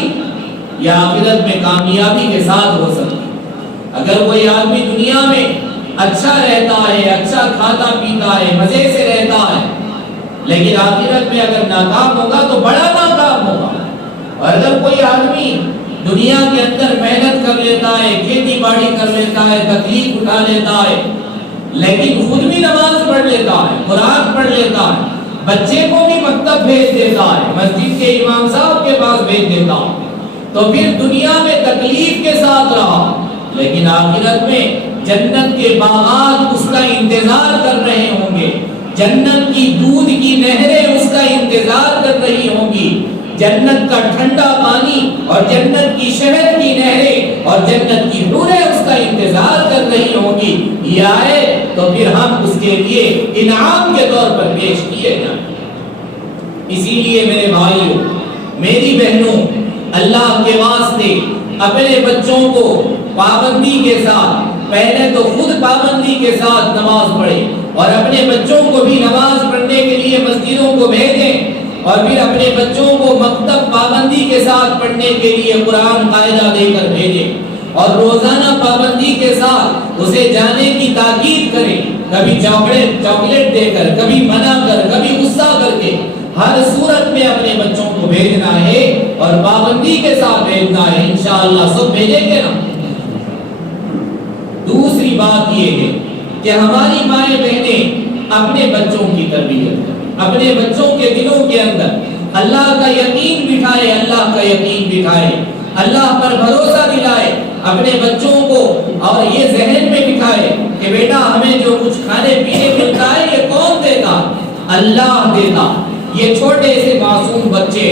یہ آخرت میں کامیابی کے ساتھ ہو سکتی ہے۔ اگر کوئی آدمی دنیا میں اچھا رہتا ہے، اچھا کھاتا پیتا ہے، مزے سے رہتا ہے، لیکن آخرت میں اگر ناکام ہوگا تو بڑا ناکام ہوگا۔ اور اگر کوئی آدمی دنیا کے اندر محنت کر لیتا ہے، کھیتی باڑی کر لیتا ہے، تکلیف اٹھا لیتا ہے، لیکن خود بھی نماز پڑھ لیتا ہے، قرآن پڑھ لیتا ہے، بچے کو بھی مکتب بھیج دیتا ہے، مسجد کے امام صاحب کے پاس بھیج دیتا ہے، تو پھر دنیا میں تکلیف کے ساتھ رہا، لیکن آخرت میں جنت کے باغات اس کا انتظار کر رہے ہوں گے، جنت کی دودھ کی نہریں اس کا انتظار کر رہی ہوں گی، جنت کا ٹھنڈا پانی اور جنت کی شہد کی نہریں اور جنت کی حوریں اس کا انتظار کر رہی ہوں گی، یہ آئے تو پھر ہم اس کے لیے انعام کے طور پر پیش کیے جائیں۔ اسی لیے میرے بھائیوں، میری بہنوں، اللہ کے واسطے اپنے بچوں کو پابندی کے ساتھ، پہلے تو خود پابندی کے ساتھ نماز پڑھیں اور اپنے بچوں کو بھی نماز پڑھنے کے لیے مسجدوں کو بھیجیں، اور پھر اپنے بچوں کو مکتب پابندی کے ساتھ پڑھنے کے لیے قرآن قاعدہ دے کر بھیجیں، اور روزانہ پابندی کے ساتھ اسے جانے کی تاکید کریں، کبھی چاکلیٹ دے کر، کبھی منع کر، کبھی غصہ کر کے، ہر صورت میں اپنے بچوں کو بھیجنا ہے اور پابندی کے ساتھ بھیجنا ہے۔ انشاءاللہ سب بھیجیں گے نا۔ دوسری بات یہ ہے کہ ہماری مائیں بہنیں اپنے بچوں کی تربیت کریں، اپنے بچوں کے دلوں کے اندر اللہ کا یقین بٹھائے، اللہ کا یقین بٹھائے، اللہ پر بھروسہ دلائے اپنے بچوں کو، اور یہ ذہن میں بٹھائے کہ بیٹا ہمیں جو کچھ کھانے پینے ملتا ہے یہ کون دیتا؟ اللہ دیتا۔ یہ چھوٹے سے معصوم بچے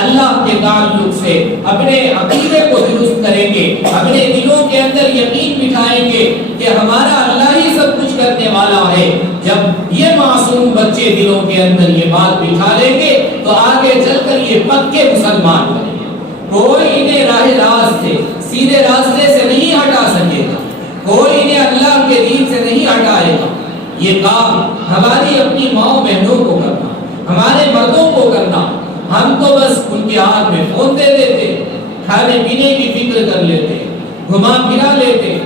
اللہ کے تعلق سے اپنے عقیدے کو درست کریں گے، اپنے دلوں کے اندر یقین بٹھائیں گے کہ ہمارا اللہ ہی سب کچھ کرنے والا ہے۔ جب یہ معصوم بچے دلوں کے اندر یہ بات بٹھا لیں گے تو آگے چل کر یہ پکے مسلمان بنیں گے۔ کوئی انہیں راہ راست سے، سیدھے راستے سے نہیں ہٹا سکے گا، کوئی انہیں اللہ کے دین سے نہیں ہٹائے گا۔ یہ کام ہماری اپنی ماں بہنوں کو کرنا، ہمارے مردوں کو کرنا۔ ہم تو بس ان کے ہاتھ میں فون دے دیتے، کھانے پینے کی فکر کر لیتے، گھما پھرا لیتے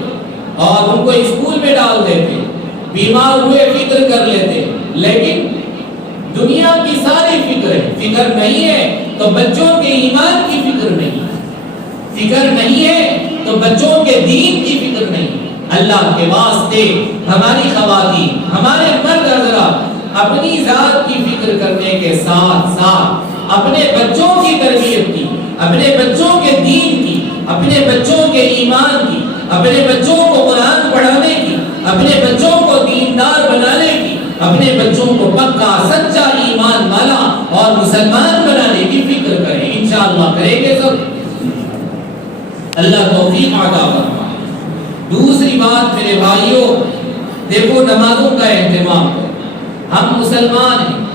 اور ان کو اسکول میں ڈال دیتے، بیمار ہوئے فکر کر لیتے، لیکن دنیا کی ساری فکر نہیں ہے تو بچوں کے ایمان کی فکر نہیں ہے تو بچوں کے دین کی فکر نہیں۔ اللہ کے واسطے ہماری خواتین، ہمارے مرد حضرات اپنی ذات کی فکر کرنے کے ساتھ ساتھ اپنے بچوں کی تربیت کی، اپنے بچوں کے دین کی، اپنے بچوں کے ایمان کی، اپنے بچوں کو قرآن پڑھانے کی، اپنے بچوں کو دیندار بنانے کی، اپنے بچوں کو پکا سچا ایمان والا اور مسلمان بنانے کی فکر کریں۔ انشاءاللہ کریں گے سب، اللہ توفیق عطا فرمائے۔ دوسری بات میرے بھائیوں، دیکھو نمازوں کا اہتمام کریں۔ ہم مسلمان ہیں،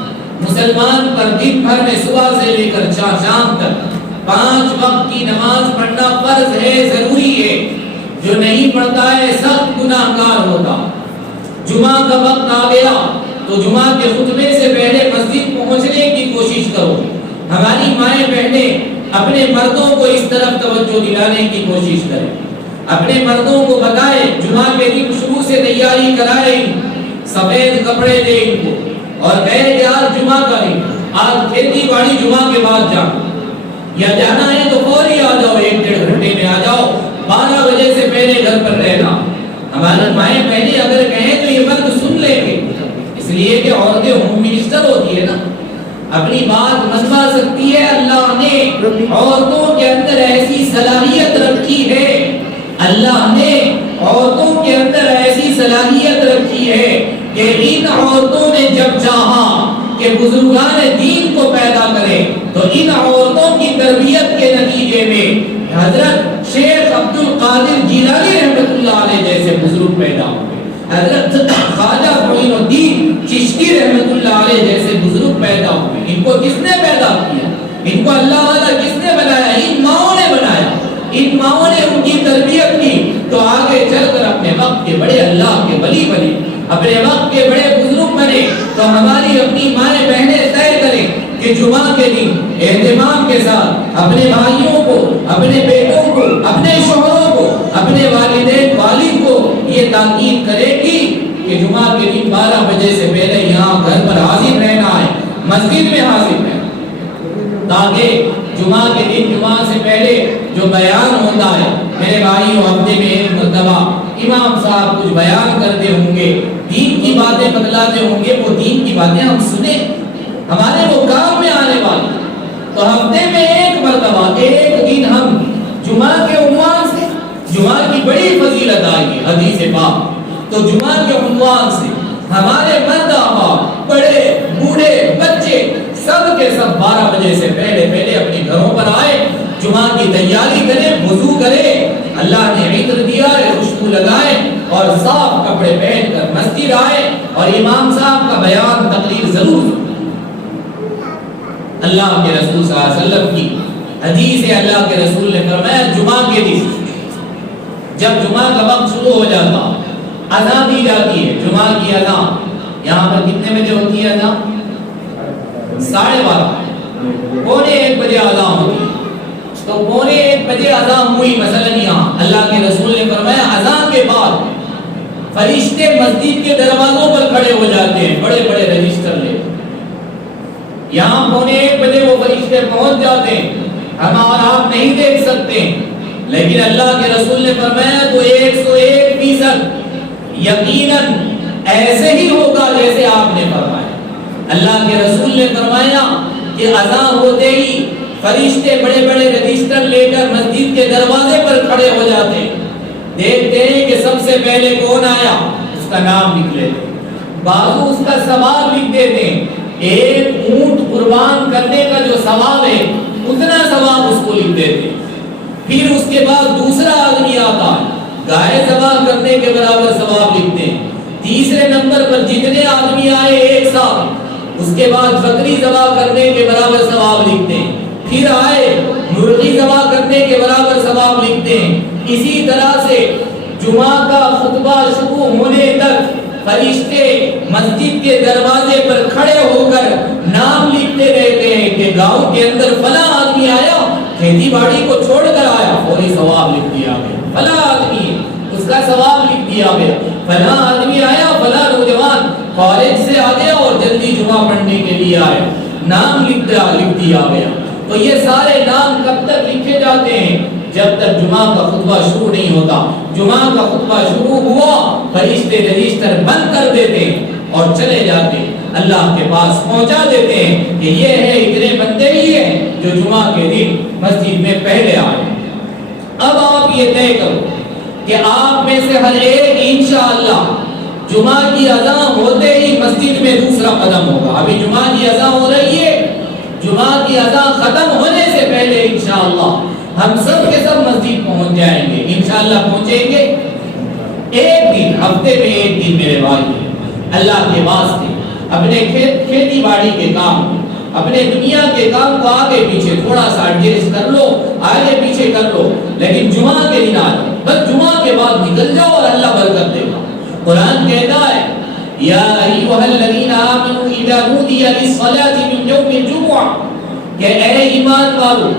مسلمان پر دن بھر میں صبح سے لے کر شام تک 5 وقت کی نماز پڑھنا فرض ہے، ضروری ہے۔ جو نہیں پڑھتا ہے سخت گناہگار ہوتا۔ جمعہ کا وقت آ گیا تو جمعہ کے خطبے سے پہلے مسجد پہنچنے کی کوشش کرو۔ ہماری مائیں بہنیں اپنے مردوں کو اس طرف توجہ دلانے کی کوشش کریں، اپنے مردوں کو بتائیں، جمعہ کے دن شروع سے تیاری کرائیں، سفید کپڑے دیں ان کو اور کہے کہ آج جمعہ کا دن، آج کھیتی باڑی جمعہ کے بعد جانا، یا جانا ہے تو فوری آ جاؤ، 1-1.5 گھنٹے میں آ جاؤ، 12 بجے سے پہلے گھر پر رہنا۔ ہمارے مائیں بہنیں اگر کہیں تو یہ مرد سن لیں گے، اس لیے کہ عورتیں ہوم منسٹر ہوتی ہے نا، اپنی بات منوا سکتی ہے۔ اللہ نے عورتوں کے اندر ایسی صلاحیت رکھی ہے، اللہ نے عورتوں کے اندر ایسی صلاحیت رکھی ہے کہ ان عورتوں نے جب چاہا کہ بزرگان دین کو پیدا کرے تو ان عورتوں کی تربیت کے نتیجے میں حضرت شیخ عبد القادر جیلانی رحمۃ اللہ علیہ جیسے بزرگ پیدا ہوئے، حضرت خواجہ معین الدین چشتی رحمۃ اللہ علیہ جیسے بزرگ پیدا ہوئے۔ ان کو کس نے پیدا کیا؟ ان کو اللہ تعالیٰ کس نے بنایا؟ ان ماؤں نے بنایا، ان ماؤں نے ان کی تربیت کی تو آگے چل کر اپنے وقت کے بڑے اللہ کے ولی بنے، اپنے وقت کے بڑے بزرگ بنے۔ تو ہماری اپنی مائیں بہنیں طے کریں کہ جمعہ کے دن اہتمام کے ساتھ اپنے بھائیوں کو، اپنے بیٹوں کو، اپنے شوہروں کو، اپنے والدین والد کو یہ تاکید کرے گی کہ جمعہ کے دن 12 بجے سے پہلے یہاں گھر پر حاضر رہنا ہے، مسجد میں حاضر رہنا، تاکہ جمعہ کے دن جمعہ سے پہلے جو بیان ہوتا ہے میرے بھائیوں، ہفتے میں ایک مرتبہ امام صاحب کچھ بیان کرتے ہوں گے، دین کی باتیں بتلاتے ہوں گے، وہ دین کی باتیں ہم سنیں، ہمارے وہ کام میں آنے والی۔ تو ہفتے میں ایک مرتبہ ایک دن ہم جمعہ کے عنوان سے، جمعہ کی بڑی فضیلت آئی ہے حدیث پاک، تو جمعہ کے عنوان سے ہمارے مرد آباد، بڑے بوڑھے بچے سب کے سب 12 بجے سے پہلے اپنے گھروں پر آئے، جمعہ کی تیاری کریں، وضو کریں، اللہ نے عطر دیا ہے، خوشبو لگائے اور صاف کپڑے پہن کر مسجد آئے اور امام صاحب کا بیان تقریر ضرور۔ اللہ کے رسول صلی اللہ علیہ وسلم کی حدیث ہے، اللہ کے رسول نے فرمایا جمعہ کے دن جب جمعہ کا وقت شروع ہو جاتا، اذان دی جاتی ہے، جمعہ کی اذان یہاں پر کتنے بجے ہوتی ہے اذان؟ 12:30، 1:45 بجے اذان ہوتی ہے، تو 1:45 بجے اذان ہوئی مثلا یہاں، اللہ کے رسول نے فرمایا اذان کے بعد فرشتے مسجد کے دروازوں پر کھڑے ہو جاتے ہیں، بڑے بڑے رجسٹر لے، یہاں 1:45 بجے وہ فرشتے پہنچ جاتے ہیں، ہم اور آپ نہیں دیکھ سکتے، لیکن اللہ کے رسول نے فرمایا تو 101% یقیناً ایسے ہی ہوگا جیسے آپ نے فرمایا۔ اللہ کے رسول نے فرمایا کہ اذان ہوتے ہی فرشتے بڑے بڑے رجسٹر لے کر مسجد کے دروازے پر کھڑے ہو جاتے ہیں، دیکھتے ہیں کہ سب سے پہلے کون آیا، اس کا نام لکھ لیتے، بعض اس کا ثواب لکھ دیتے ہیں، ایک اونٹ قربان کرنے کا جو ثواب ہے اتنا ثواب اس کو لکھ دیتے ہیں، پھر اس کے بعد دوسرا آدمی آتا ہے، گائے ذبح کرنے کے برابر ثواب لکھتے ہیں، تیسرے نمبر پر جتنے آدمی آئے ایک ساتھ اس کے بعد بکری ذبح کرنے کے برابر ثواب لکھتے ہیں، پھر آئے مرغی ذبح کرنے کے برابر ثواب لکھتے ہیں، اسی طرح سے جمعہ کا خطبہ شروع ہونے تک فرشتے مسجد کے دروازے پر کھڑے ہو کر نام لکھتے رہتے ہیں کہ گاؤں کے اندر فلاں آدمی آیا، کھیتی باڑی کو چھوڑ کر آیا، فوری ثواب لکھ دیا گیا، فلاں آدمی اس کا ثواب لکھ دیا گیا، فلاں آدمی آیا، فلاں نوجوان کالج سے آ گیا اور جلدی جمعہ پڑھنے کے لیے آئے، نام لکھ دیا گیا۔ تو یہ سارے نام کب تک لکھے جاتے ہیں؟ جب تک جمعہ کا خطبہ شروع نہیں ہوتا۔ جمعہ کا خطبہ شروع ہوا، فرشتے رجسٹر بند کر دیتے اور چلے جاتے، اللہ کے پاس پہنچا دیتے ہیں کہ یہ ہے اتنے بندے ہی ہیں جو جمعہ کے دن مسجد میں پہلے آئے۔ اب آپ یہ طے کرو کہ آپ میں سے ہر ایک انشاءاللہ جمعہ کی اذان ہوتے ہی مسجد میں دوسرا قدم ہوگا۔ ابھی جمعہ کی اذان ہو رہی ہے، جمعہ کی اذان ختم ہونے سے پہلے انشاءاللہ ہم سب کے سب مسجد پہنچ جائیں گے، انشاءاللہ پہنچیں گے۔ ایک دن، ہفتے میں ایک دن میرے بھائی، اللہ کے واسطے اپنے کھیتی باڑی کے کام، اپنے دنیا کے کام کو آگے پیچھے تھوڑا سا ایڈجسٹ کر لو، آگے پیچھے کر لو، لیکن جمعہ کے دن آ جاؤ، بس جمعہ کے بعد نکل جاؤ اور اللہ برکت دے گا۔ قرآن کہتا ہے یا ایھا الذین آمنوا اذا نودی للصلاۃ من یوم الجمعہ، کہ اے ایمان والو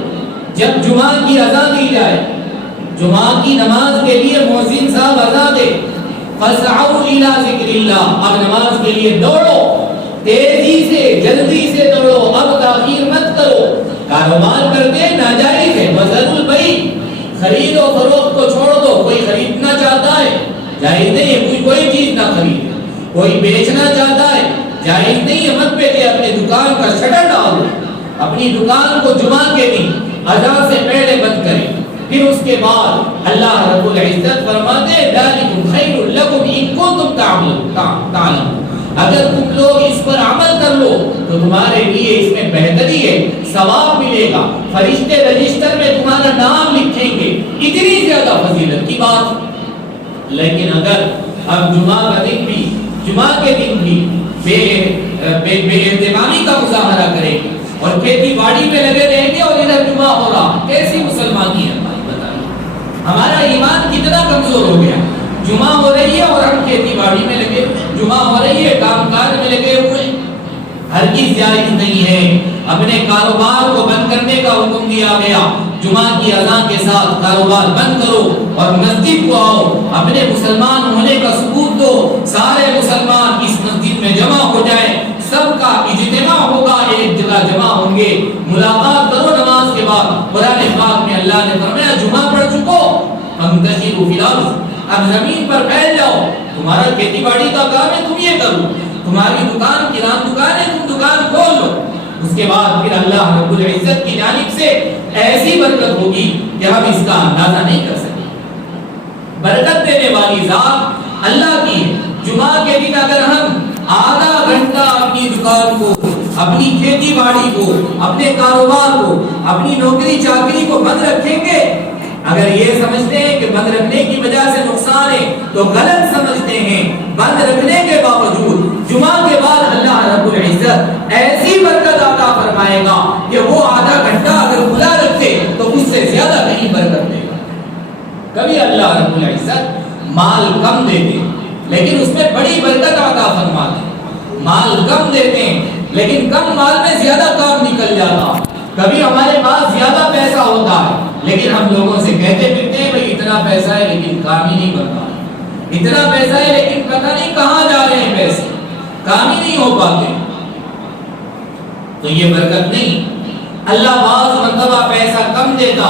جب جمعہ کی اذان دی جائے، جمعہ کی نماز کے لیے مؤذن صاحب اذان دے، فاسعوا الی ذکر اللہ، اب نماز کے لیے دوڑو، تیزی سے جلدی سے دوڑو، اب تاخیر مت کرو۔ کاروبار کرتے ناجائز ہے، وذروا البیع، خرید و فروخت کو چھوڑ دو، کوئی خریدنا چاہتا ہے جائز نہیں ہے، کوئی چیز نہ خریدے، کوئی بیچنا چاہتا ہے جائز نہیں ہے، مت بیچے، اپنی دکان کا شٹر ڈال دو، اپنی دکان کو جمعہ کے دن اذان سے پہلے بند کریں۔ پھر اس کے بعد اللہ رب العزت فرماتے ہیں ذالکم خیر لکم ان کنتم تعلمون، اگر تم لوگ اس پر عمل کر لو تو تمہارے لیے اس میں بہتری ہے، ثواب ملے گا، فرشتے رجسٹر میں تمہارا نام لکھیں گے، اتنی زیادہ فضیلت کی بات۔ لیکن اگر ہم جمعہ کا دن بھی، جمعہ کے دن بھی بے اہتمامی کا مظاہرہ کریں گے اور کھیتی باڑی میں لگے رہیں گے اور ادھر جمعہ ہو رہا، کیسی مسلمانی ہے بتائیے؟ ہمارا ایمان کتنا کمزور ہو گیا؟ جمعہ ہو رہی ہے اور ہم کھیتی باڑی میں لگے، جمعہ ہو رہی ہے کام کاج میں لگے ہوئے، ہر چیز جائز نہیں ہے۔ اپنے کاروبار کو بند کرنے کا حکم دیا گیا، جمعہ کی اذان کے ساتھ کاروبار بند کرو اور مسجد کو آؤ، اپنے مسلمان ہونے کا ثبوت دو، سارے مسلمان اس مسجد میں جمع ہو جائیں، سب کا اجتماع ہوگا، ایک جگہ جمع ہوں گے، ملاقات کرو نماز کے بعد۔ قرآن پاک میں اللہ نے فرمایا جمعہ پڑھ چکو فانتشروا فی الارض، اب زمین پر پھیل جاؤ، تمہارا کھیتی باڑی کا کام ہے تم یہ کرو، تمہاری دکان کران دکان ہے تم دکان کھول لو۔ اس کے بعد پھر اللہ رب العزت کی جانب سے ایسی برکت ہوگی کہ ہم اس کا اندازہ نہیں کر سکتے۔ برکت دینے والی ذات اللہ کی ہے۔ جمعہ کے دن اگر ہم آدھا گھنٹہ اپنی دکان کو، اپنی کھیتی باڑی کو، اپنے کاروبار کو، اپنی نوکری چاکری کو بند رکھیں گے، اگر یہ سمجھتے ہیں کہ بند رکھنے کی وجہ سے نقصان ہے تو غلط سمجھتے ہیں۔ بند رکھنے کے باوجود جمعہ کے بعد اللہ رب العزت ایسی برکت عطا فرمائے گا کہ وہ آدھا گھنٹہ اگر کھلا رکھے تو اس سے زیادہ نہیں برکت دے گا۔ کبھی اللہ رب العزت مال کم دیتے لیکن اس میں بڑی برکت عطا فرماتے ہیں، مال کم دیتے ہیں لیکن کم مال میں زیادہ کام نکل جاتا۔ کبھی ہمارے پاس زیادہ پیسہ ہوتا ہے لیکن ہم لوگوں سے کہتے پھرتے ہیں بھئی اتنا پیسہ ہے لیکن کام ہی نہیں بنتا، اتنا پیسہ ہے لیکن پتہ نہیں کہاں جا رہے ہیں پیسے، کام ہی نہیں ہو پاتے۔ تو یہ برکت نہیں، اللہ بعض مرتبہ پیسہ کم دیتا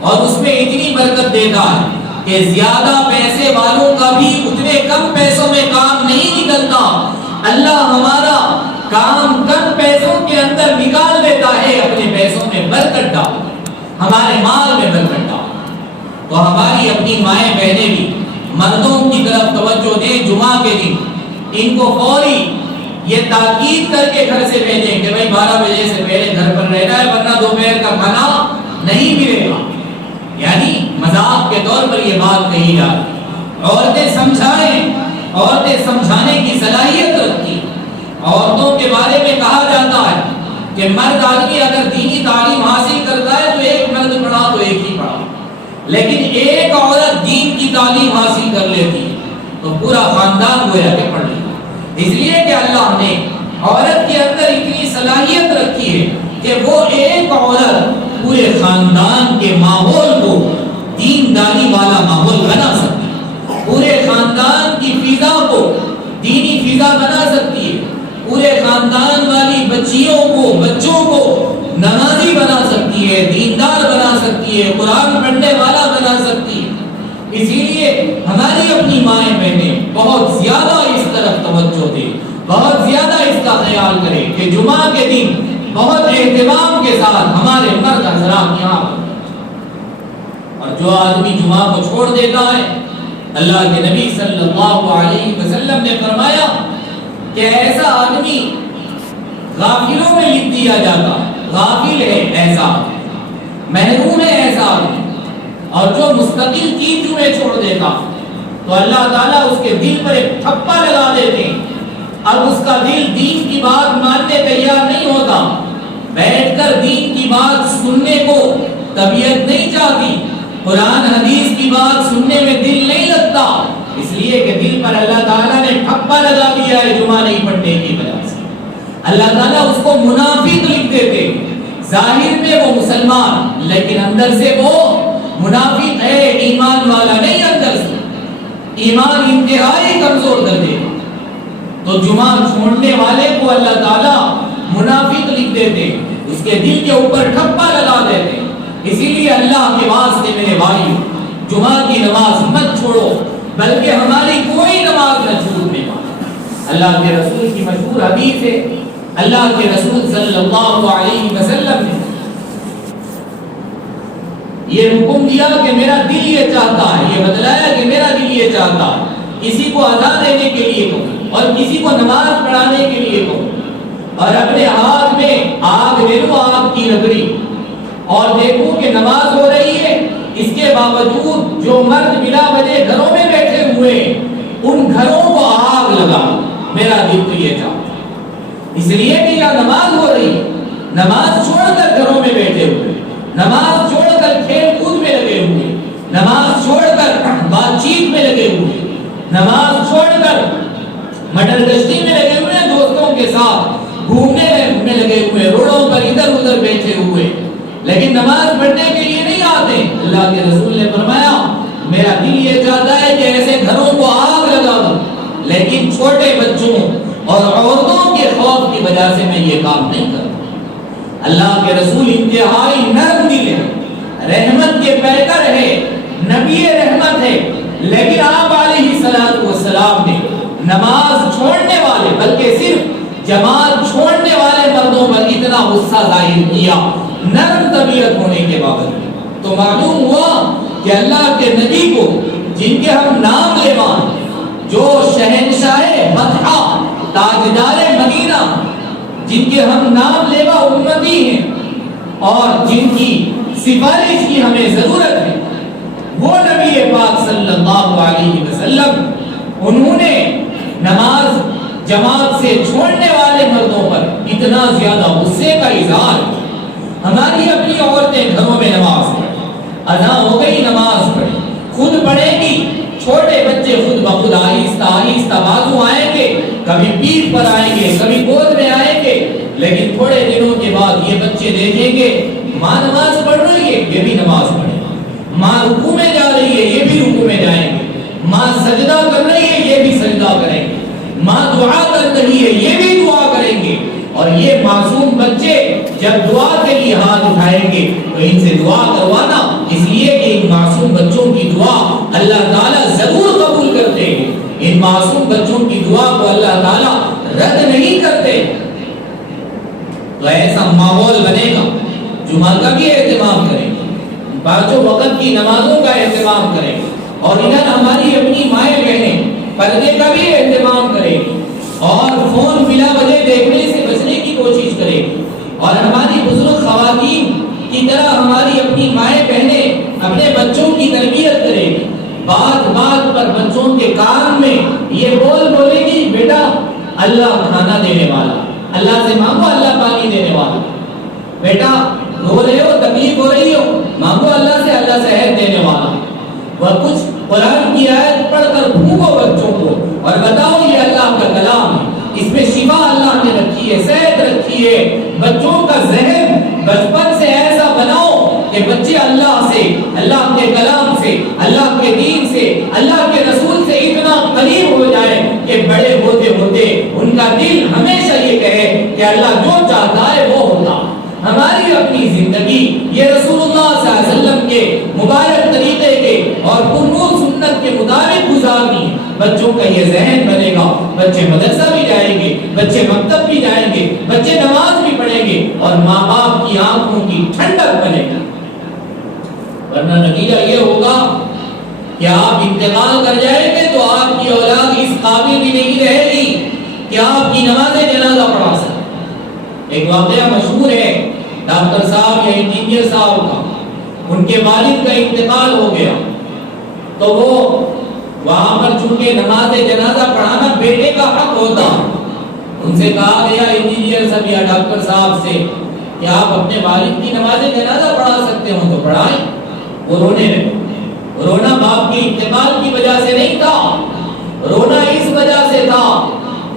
اور اس میں اتنی برکت دیتا ہے کہ زیادہ پیسے والوں کا بھی اتنے کم پیسوں میں کام نہیں نکلتا۔ اللہ ہمارا کام کم پیسوں کے اندر نکال دیتا ہے، اپنے پیسوں میں برکت ڈال، ہمارے مال میں برکت ڈال۔ تو ہماری اپنی مائیں بہنیں بھی مردوں کی طرف توجہ دیں، جمعہ کے دن ان کو فوری یہ تاکید کر کے گھر سے بھیجیں کہ بھائی 12 بجے سے پہلے گھر پر رہنا ہے ورنہ دوپہر کا کھانا نہیں ملے گا۔ یعنی مذاق کے طور پر یہ بات کہی جائے۔ عورتیں سمجھائیں، عورتیں سمجھانے کی صلاحیت رکھتی۔ عورتوں کے بارے میں کہا جاتا ہے کہ مرد آدمی اگر دینی تعلیم حاصل کرتا ہے تو ایک مرد پڑھا تو ایک ہی پڑھا، لیکن ایک عورت دین کی تعلیم حاصل کر لیتی ہے تو پورا خاندان گویا کہ پڑھ لیتا۔ اس لیے کہ اللہ نے عورت کے اندر اتنی صلاحیت رکھی ہے کہ وہ ایک عورت پورے خاندان کے ماحول کو دینداری والا ماحول بنا سکتی ہے، پورے خاندان کی فضا کو دینی فضا بنا سکتی ہے، پورے خاندان والی بچیوں کو، بچوں کو نمازی بنا سکتی ہے، دیندار بنا سکتی ہے، قرآن پڑھنے والا بنا سکتی ہے۔ اسی لیے ہماری اپنی مائیں بہنیں بہت زیادہ اس طرف توجہ دیں، بہت زیادہ اس کا خیال کریں کہ جمعہ کے دن بہت اہتمام کے ساتھ ہمارے مرد حضرات یہاں پر۔ اور جو آدمی جمعہ کو چھوڑ دیتا ہے، اللہ کے نبی صلی اللہ علیہ وسلم نے فرمایا کہ ایسا آدمی غافلوں میں لکھ دیا جاتا ہے، غافل ہے ایسا، محروم ہے ایسا آدمی۔ اور جو مستقل تین جمعے چھوڑ دیتا تو اللہ تعالیٰ اس کے دل پر ایک ٹھپا لگا دیتے ہیں، اب اس کا دل دین کی بات ماننے تیار نہیں ہوتا، بیٹھ کر دین کی بات سننے کو طبیعت نہیں چاہتی، قرآن حدیث کی بات سننے میں دل نہیں لگتا، اس لیے کہ دل پر اللہ تعالیٰ نے ٹھپا لگا دیا ہے جمعہ نہیں پڑھنے کی وجہ سے۔ اللہ تعالیٰ اس کو منافق لکھ دیتے، ظاہر میں وہ مسلمان لیکن اندر سے وہ منافق ہے، ایمان والا نہیں، اندر سے ایمان انتہائی کمزور کر دے۔ تو جمعہ چھوڑنے والے کو اللہ تعالیٰ منافق لکھ دیتے، اس کے دل کے اوپر ٹھپا لگا دیتے۔ اسی لیے اللہ کے واسطے میرے بھائی جمعہ کی نماز مت چھوڑو، بلکہ ہماری کوئی نماز نہ چھوٹنے پائے۔ اللہ کے رسول کی مشہور حدیث ہے، اللہ کے رسول صلی اللہ علیہ وسلم نے یہ حکم دیا کہ میرا دل یہ چاہتا ہے، یہ بتلایا کہ میرا دل یہ چاہتا ہے، کسی کو اذان دینے کے لیے کہو اور کسی کو نماز پڑھانے کے لیے کہو، اور اپنے ہاتھ میں آگ لے لو، آگ کی لکڑی، اور دیکھو کہ نماز ہو رہی ہے، اس کے باوجود جو مرد بلا وجہ گھروں میں بیٹھے ہوئے ان گھروں کو آگ لگا، میرا دل تو یہ چاہتا ہے، اس لیے کہ یہاں نماز ہو رہی ہے، نماز چھوڑ کر گھروں میں بیٹھے ہوئے، نماز چھوڑ کر کھیل کود میں لگے ہوئے، نماز چھوڑ کر بات چیت میں لگے ہوئے، نماز چھوڑ کر مٹر گشتی میں لگے ہوئے، دوستوں کے ساتھ گھومنے میں لگے ہوئے، روڈوں پر لیکن نماز پڑھنے کے لیے نہیں آتے. اللہ کے رسول نے فرمایا میرا دل یہ چاہتا ہے کہ ایسے گھروں کو آگ لگا دوں، لیکن چھوٹے بچوں اور عورتوں کے خوف کی وجہ سے میں یہ کام نہیں کرتا. اللہ کے رسول انتہائی نرم دل ہے، رحمت کے پیکر ہے، نبی رحمت ہے، لیکن آپ علیہ الصلوۃ والسلام نے نماز چھوڑنے والے بلکہ صرف جماعت چھوڑنے والے مردوں پر اتنا غصہ ظاہر کیا نرم طبیعت ہونے کے باوجود. تو معلوم ہوا کہ اللہ کے نبی کو جن کے ہم نام لیوان، جو شہنشاہ بطحہ تاجدار مدینہ، جن کے ہم نام لیوا امتی ہیں اور جن کی سفارش کی ہمیں ضرورت ہے، وہ نبی پاک صلی اللہ علیہ وسلم انہوں نے نماز جماعت سے چھوڑنے والے مردوں پر اتنا زیادہ غصے کا اظہار. ہماری اپنی عورتیں گھروں میں نماز پڑھیں، اذان ہو گئی نماز پڑھیں، خود پڑھیں گی، چھوٹے بچے خود بخود آہستہ آہستہ بازو آئیں گے، کبھی پیٹھ پر آئیں گے، کبھی گود میں آئیں گے، لیکن تھوڑے دنوں کے بعد یہ بچے دیکھیں گے ماں نماز پڑھ رہی ہے، یہ بھی نماز پڑھیں گے، ماں رکوع میں جا رہی ہے، یہ بھی رکوع میں جائیں گے، ماں سجدہ کر رہی ہے، یہ بھی سجدہ کریں گے، ماں دعا کر رہی ہے، یہ بھی دعا کریں گے. اور یہ معصوم بچے جب دعا کے لیے ہاتھ اٹھائیں گے تو ان سے دعا کروانا، اس لیے کہ ان معصوم بچوں کی دعا اللہ تعالیٰ ضرور قبول کرتے ہیں. ان معصوم بچوں کی دعا کو اللہ تعالیٰ رد نہیں کرتے. تو ایسا ماحول بنے گا، جمعہ کا بھی اہتمام کریں گے، پانچوں وقت کی نمازوں کا اہتمام کریں گے، اور ادھر ہماری اپنی مائیں بہنیں پردے کا بھی اہتمام کریں گے، اور فون بلا وجہ دیکھنے سے بچنے کی کوشش کریں گے. اور ہماری بزرگ خواتین کی طرح ہماری اپنی مائیں بہنیں اپنے بچوں کی تربیت کریں گی. بات بات پر بچوں کے کان میں یہ بولے گی بیٹا اللہ کھانا دینے والا، اللہ سے مانگو اللہ پانی دینے والا، بیٹا رو رہے ہو تکلیف ہو رہی ہو مانگو اللہ سے اللہ صحت دینے والا. وہ کچھ قرآن کی آیت پڑھ کر پھونکو بچوں کو اور بتاؤ یہ اللہ کا کلام ہے، اس میں شفا اللہ نے رکھی ہے، صحت رکھی ہے. بچوں کا ذہن بچپن سے ایسا بناؤ کہ بچے اللہ سے، اللہ کے کلام سے، اللہ کے دین سے، اللہ کے رسول سے اتنا قریب ہو جائے کہ بڑے ہوتے ہوتے ان کا دل ہمیشہ یہ کہے کہ اللہ جو چاہتا ہے وہ ہوتا. ہماری اپنی زندگی یہ رسول اللہ صلی اللہ علیہ وسلم کے مبارک طریقے کے اور پرنور سنت کے مطابق گزارنی. بچوں کا یہ ذہن بنے گا، بچے مدرسہ بھی جائیں گے، بچے مکتب بھی جائیں گے، بچے نماز بھی پڑھیں گے، اور ماں باپ کی آنکھوں کی ٹھنڈک بنے گا. ورنہ نتیجہ یہ ہوگا کہ آپ انتقال کر جائیں گے تو آپ کی اولاد اس قابل بھی نہیں رہے گی کہ آپ کی نماز جنازہ پڑھا سکے. ایک واقعہ مشہور ہے ڈاکٹر صاحب یا انجینئر صاحب کا، ان کے والد کا انتقال ہو گیا تو وہ وہاں پر چونکہ نماز جنازہ پڑھانا بیٹے کا حق ہوتا، ان سے کہا گیا انجینئر صاحب یا ڈاکٹر صاحب سے کہ آپ اپنے والد کی نماز جنازہ پڑھا سکتے ہو تو پڑھائیں. وہ رونے لگے. رونا باپ کے انتقال کی وجہ سے نہیں تھا، رونا اس وجہ سے تھا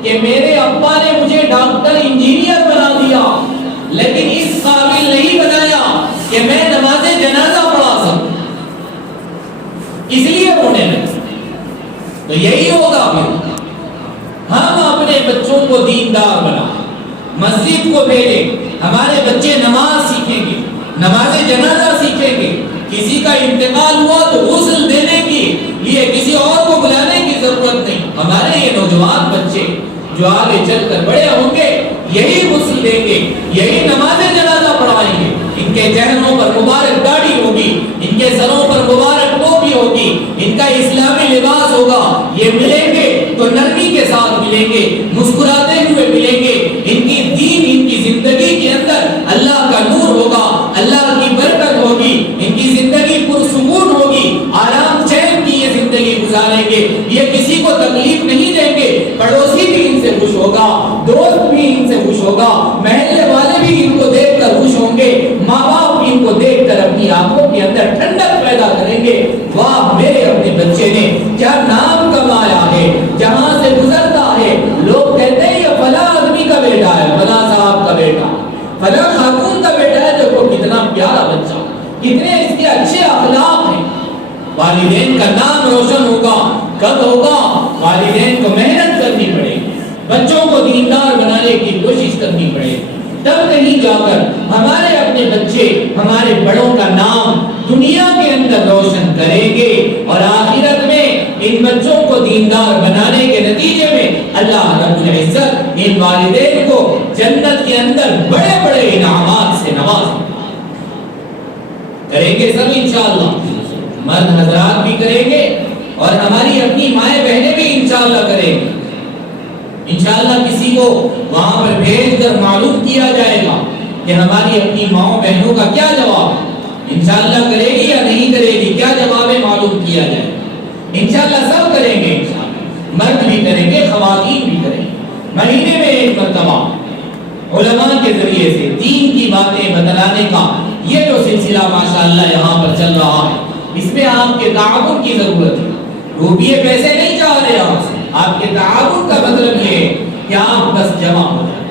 کہ میرے ابا نے مجھے ڈاکٹر انجینئر بنا دیا لیکن اس قابل نہیں بنایا کہ میں نماز جنازہ پڑھا سکوں، اس لیے رونے لگے. تو یہی ہوگا پھر ہم اپنے بچوں کو دیندار بنائیں، مسجد کو بھیجیں، ہمارے بچے نماز سیکھیں گے، نماز جنازہ سیکھیں گے. کسی کا انتقال ہوا تو غسل دینے کے لیے کسی اور کو بلانے کی ضرورت نہیں. ہمارے یہ نوجوان بچے جو آگے چل کر بڑے ہوں گے یہی غسل دیں گے، یہی نماز جنازہ پڑھائیں گے. ان کے چہروں پر مبارک داڑھی ہوگی، ان کے سروں پر مبارک ٹوپی ہوگی، ان کا اسلامی لباس ہوگا. یہ ملیں گے تو نرمی کے ساتھ ملیں گے، مسکراتے ہوئے ملیں گے. ان کی دین ان کی زندگی کے اندر اللہ کا نور ہوگا، اللہ کی برکت ہوگی، ان کی زندگی پرسکون ہوگی، آرام چین کی یہ زندگی گزاریں گے. یہ کسی کو تکلیف نہیں دیں گے، پڑوسی بھی ان سے خوش ہوگا، دوست بھی ان سے خوش ہوگا، محلے والے بھی ان کو دیکھ کر خوش ہوں گے، ماں باپ بھی ان کو دیکھ کر اپنی آنکھوں کے اندر ٹھنڈک پیدا کریں گے. واہ میرے اپنے بچے نے کیا نام کمایا ہے، جہاں سے گزرتا ہے لوگ کہتے ہیں یہ فلاں آدمی کا بیٹا ہے، فلاں صاحب کا بیٹا، فلاں خاتون کا بیٹا ہے، دیکھو کتنا پیارا والدین کا نام روشن ہوگا. کب ہوگا؟ والدین کو محنت کرنی پڑے گی, بچوں کو دیندار بنانے کی کوشش کرنی پڑے گی, تب کہیں جا کر ہمارے اپنے بچے ہمارے بڑوں کا نام دنیا کے اندر روشن کریں گے, اور آخرت میں ان بچوں کو دیندار بنانے کے نتیجے میں اللہ رب العزت ان والدین کو جنت کے اندر بڑے بڑے انعامات سے نوازیں کریں گے سب انشاءاللہ. مرد حضرات بھی کریں گے اور ہماری اپنی مائیں بہنیں بھی انشاءاللہ کریں گے. انشاءاللہ کسی کو وہاں پر بھیج کر معلوم کیا جائے گا کہ ہماری اپنی ماؤں بہنوں کا کیا جواب ہے. انشاءاللہ کرے گی یا نہیں کرے گی, کیا جواب ہے معلوم کیا جائے گا. انشاءاللہ سب کریں گے انشاءاللہ, مرد بھی کریں گے, خواتین بھی کریں گے. مہینے میں ایک مرتبہ علماء کے ذریعے سے دین کی باتیں بتلانے کا یہ جو سلسلہ ماشاءاللہ یہاں پر چل رہا ہے, اس میں آپ کے تعاون کی ضرورت ہے. روپیے پیسے نہیں چاہ رہے آپ سے, آپ کے تعاون کا مطلب یہ ہے کہ آپ بس جمع ہو جائیں,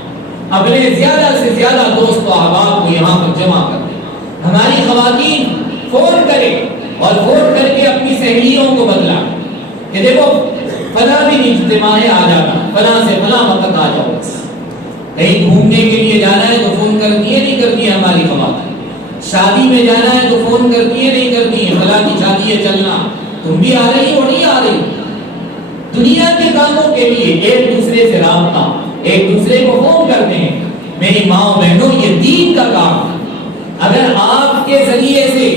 اپنے زیادہ سے زیادہ دوست و احباب کو یہاں پر جمع کر دیں. ہماری خواتین فون کریں اور فون کر کے اپنی سہیلیوں کو بتلا کہ دیکھو فلاں دن اجتماع آ جانا, فلاں سے فلاں وقت آ جاؤ. کہیں گھومنے کے لیے جانا ہے تو فون کرتی ہے نہیں کرتی ہے ہماری خواتین. شادی میں جانا ہے تو فون کرتی ہے نہیں کرتی ہے, فلاں کی شادی ہے چلنا, تم بھی آ رہی ہو نہیں آ رہی. دنیا کے کاموں کے لیے ایک دوسرے سے رابطہ, ایک دوسرے کو فون کرتے ہیں. میری ماں بہنوں یہ دین کا کام ہے. اگر آپ کے ذریعے سے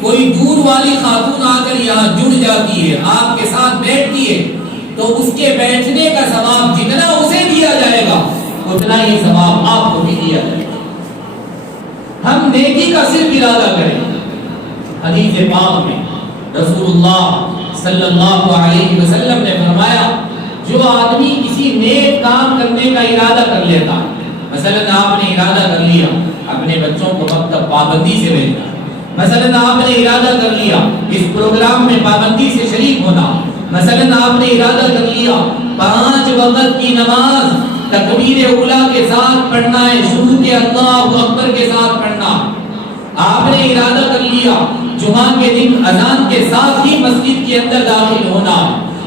کوئی دور والی خاتون آ کر یہاں جڑ جاتی ہے, آپ کے ساتھ بیٹھتی ہے, تو اس کے بیٹھنے کا ثواب جتنا اسے دیا جائے گا اتنا ہی ثواب آپ کو بھی دیا جائے گا. ہم نیکی کا صرف ارادہ کریں. حدیث پاک میں رسول اللہ صلی اللہ علیہ وسلم نے فرمایا, جو آدمی کسی نیک کام کرنے کا ارادہ کر لیتا, مثلا آپ نے ارادہ کر لیا اپنے بچوں کو مکتب پابندی سے بھیجنا, مثلا آپ نے ارادہ کر لیا اس پروگرام میں پابندی سے شریک ہونا, مثلا آپ نے ارادہ کر لیا 5 وقت کی نماز تکبیر اولا کے ساتھ پڑھنا ہے, شروع کے اللہ اکبر کے ساتھ پڑھنا. آپ نے ارادہ کر لیا جمعہ کے دن اذان کے ساتھ ہی مسجد کے اندر داخل ہونا.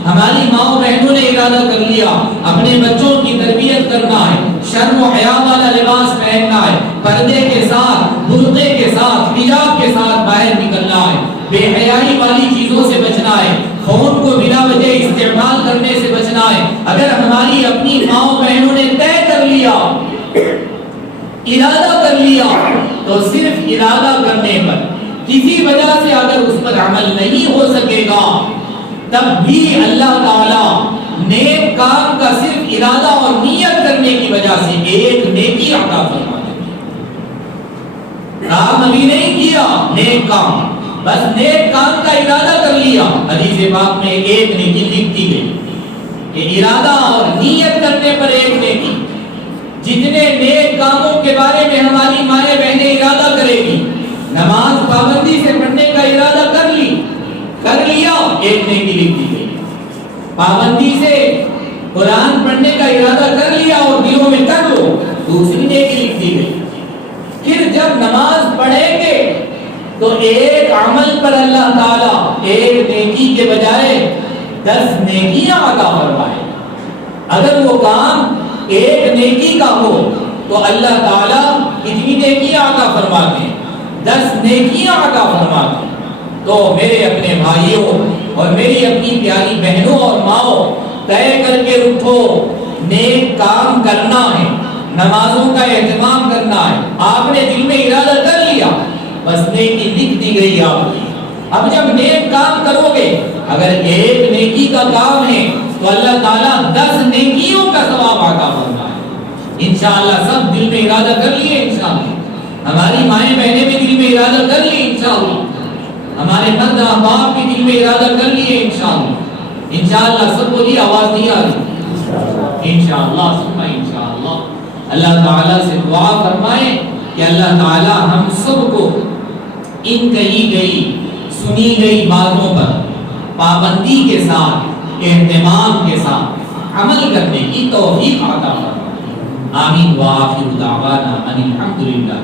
ہماری ماں بہنوں نے ارادہ کر لیا اپنے بچوں کی تربیت کرنا ہے, شرم و حیا والا لباس پہننا ہے, پردے کے ساتھ, برقعے کے ساتھ, حجاب کے ساتھ باہر نکلنا ہے, بے حیائی والی چیزوں سے بچنا ہے, فون کو بلا وجہ استعمال کرنے سے بچنا ہے. اگر ہماری اپنی ماں بہنوں نے طے کر لیا, ارادہ کر لیا, تو صرف ارادہ کرنے پر کسی وجہ سے اگر اس پر عمل نہیں ہو سکے گا, تب بھی اللہ تعالی نیک کام کا صرف ارادہ اور نیت کرنے کی وجہ سے ایک نیکی عطا فرما دے. کام ابھی نہیں کیا نیک کام, بس نیک کام کا ارادہ کر لیا, حدیث پاک میں ایک نیکی لکھ دی گئی کہ ارادہ اور نیت کرنے پر ایک نیکی. جتنے نیک کاموں کے بارے میں ہماری مائیں بہنیں ارادہ کرے گی, نماز پابندی سے پڑھنے کا ارادہ کر لیا, ایک نیکی لکھ دی گئی. پابندی سے قرآن پڑھنے کا ارادہ کر لیا اور دلوں میں کر لو, دوسری نیکی لکھ دی گئی. پھر جب نماز پڑھیں گے تو ایک عمل پر اللہ تعالیٰ ایک نیکی کے بجائے 10 نیکیاں عطا فرمائے. اگر وہ کام ایک نیکی کا ہو تو اللہ تعالیٰ کتنی نیکیاں عطا فرماتے ہیں, 10 نیکیاں عطا فرماتے ہیں. تو میرے اپنے بھائیوں اور میری اپنی پیاری بہنوں اور ماؤں, طے کر کے اٹھو, نیک کام کرنا ہے, نمازوں کا اہتمام کرنا ہے. آپ نے دل میں ارادہ کر لیا, بس نیکی لکھ دی گئی آپ کی. اب جب نیک کام کرو گے, اگر ایک نیکی کا کام ہے تو اللہ تعالیٰ 10 نیکیوں کا ثواب عطا فرمائے. انشاءاللہ سب دل میں ارادہ کر لیے, انشاءاللہ ہماری مائیں بہنیں بھی دل میں ارادہ کر لی, انشاءاللہ ہمارے مرد احباب بھی دل میں ارادہ کر لیے, انشاءاللہ. انشاءاللہ سب بولی, آواز نہیں آ رہی, انشاءاللہ ثم انشاءاللہ. اللہ تعالیٰ سے دعا فرمائیں کہ اللہ تعالیٰ ہم سب کو ان کہی گئی سنی گئی باتوں پر پابندی کے ساتھ, اہتمام کے ساتھ عمل کرنے کی توفیق عطا فرمائے. آمین. وآخر دعوانا ان الحمد للہ.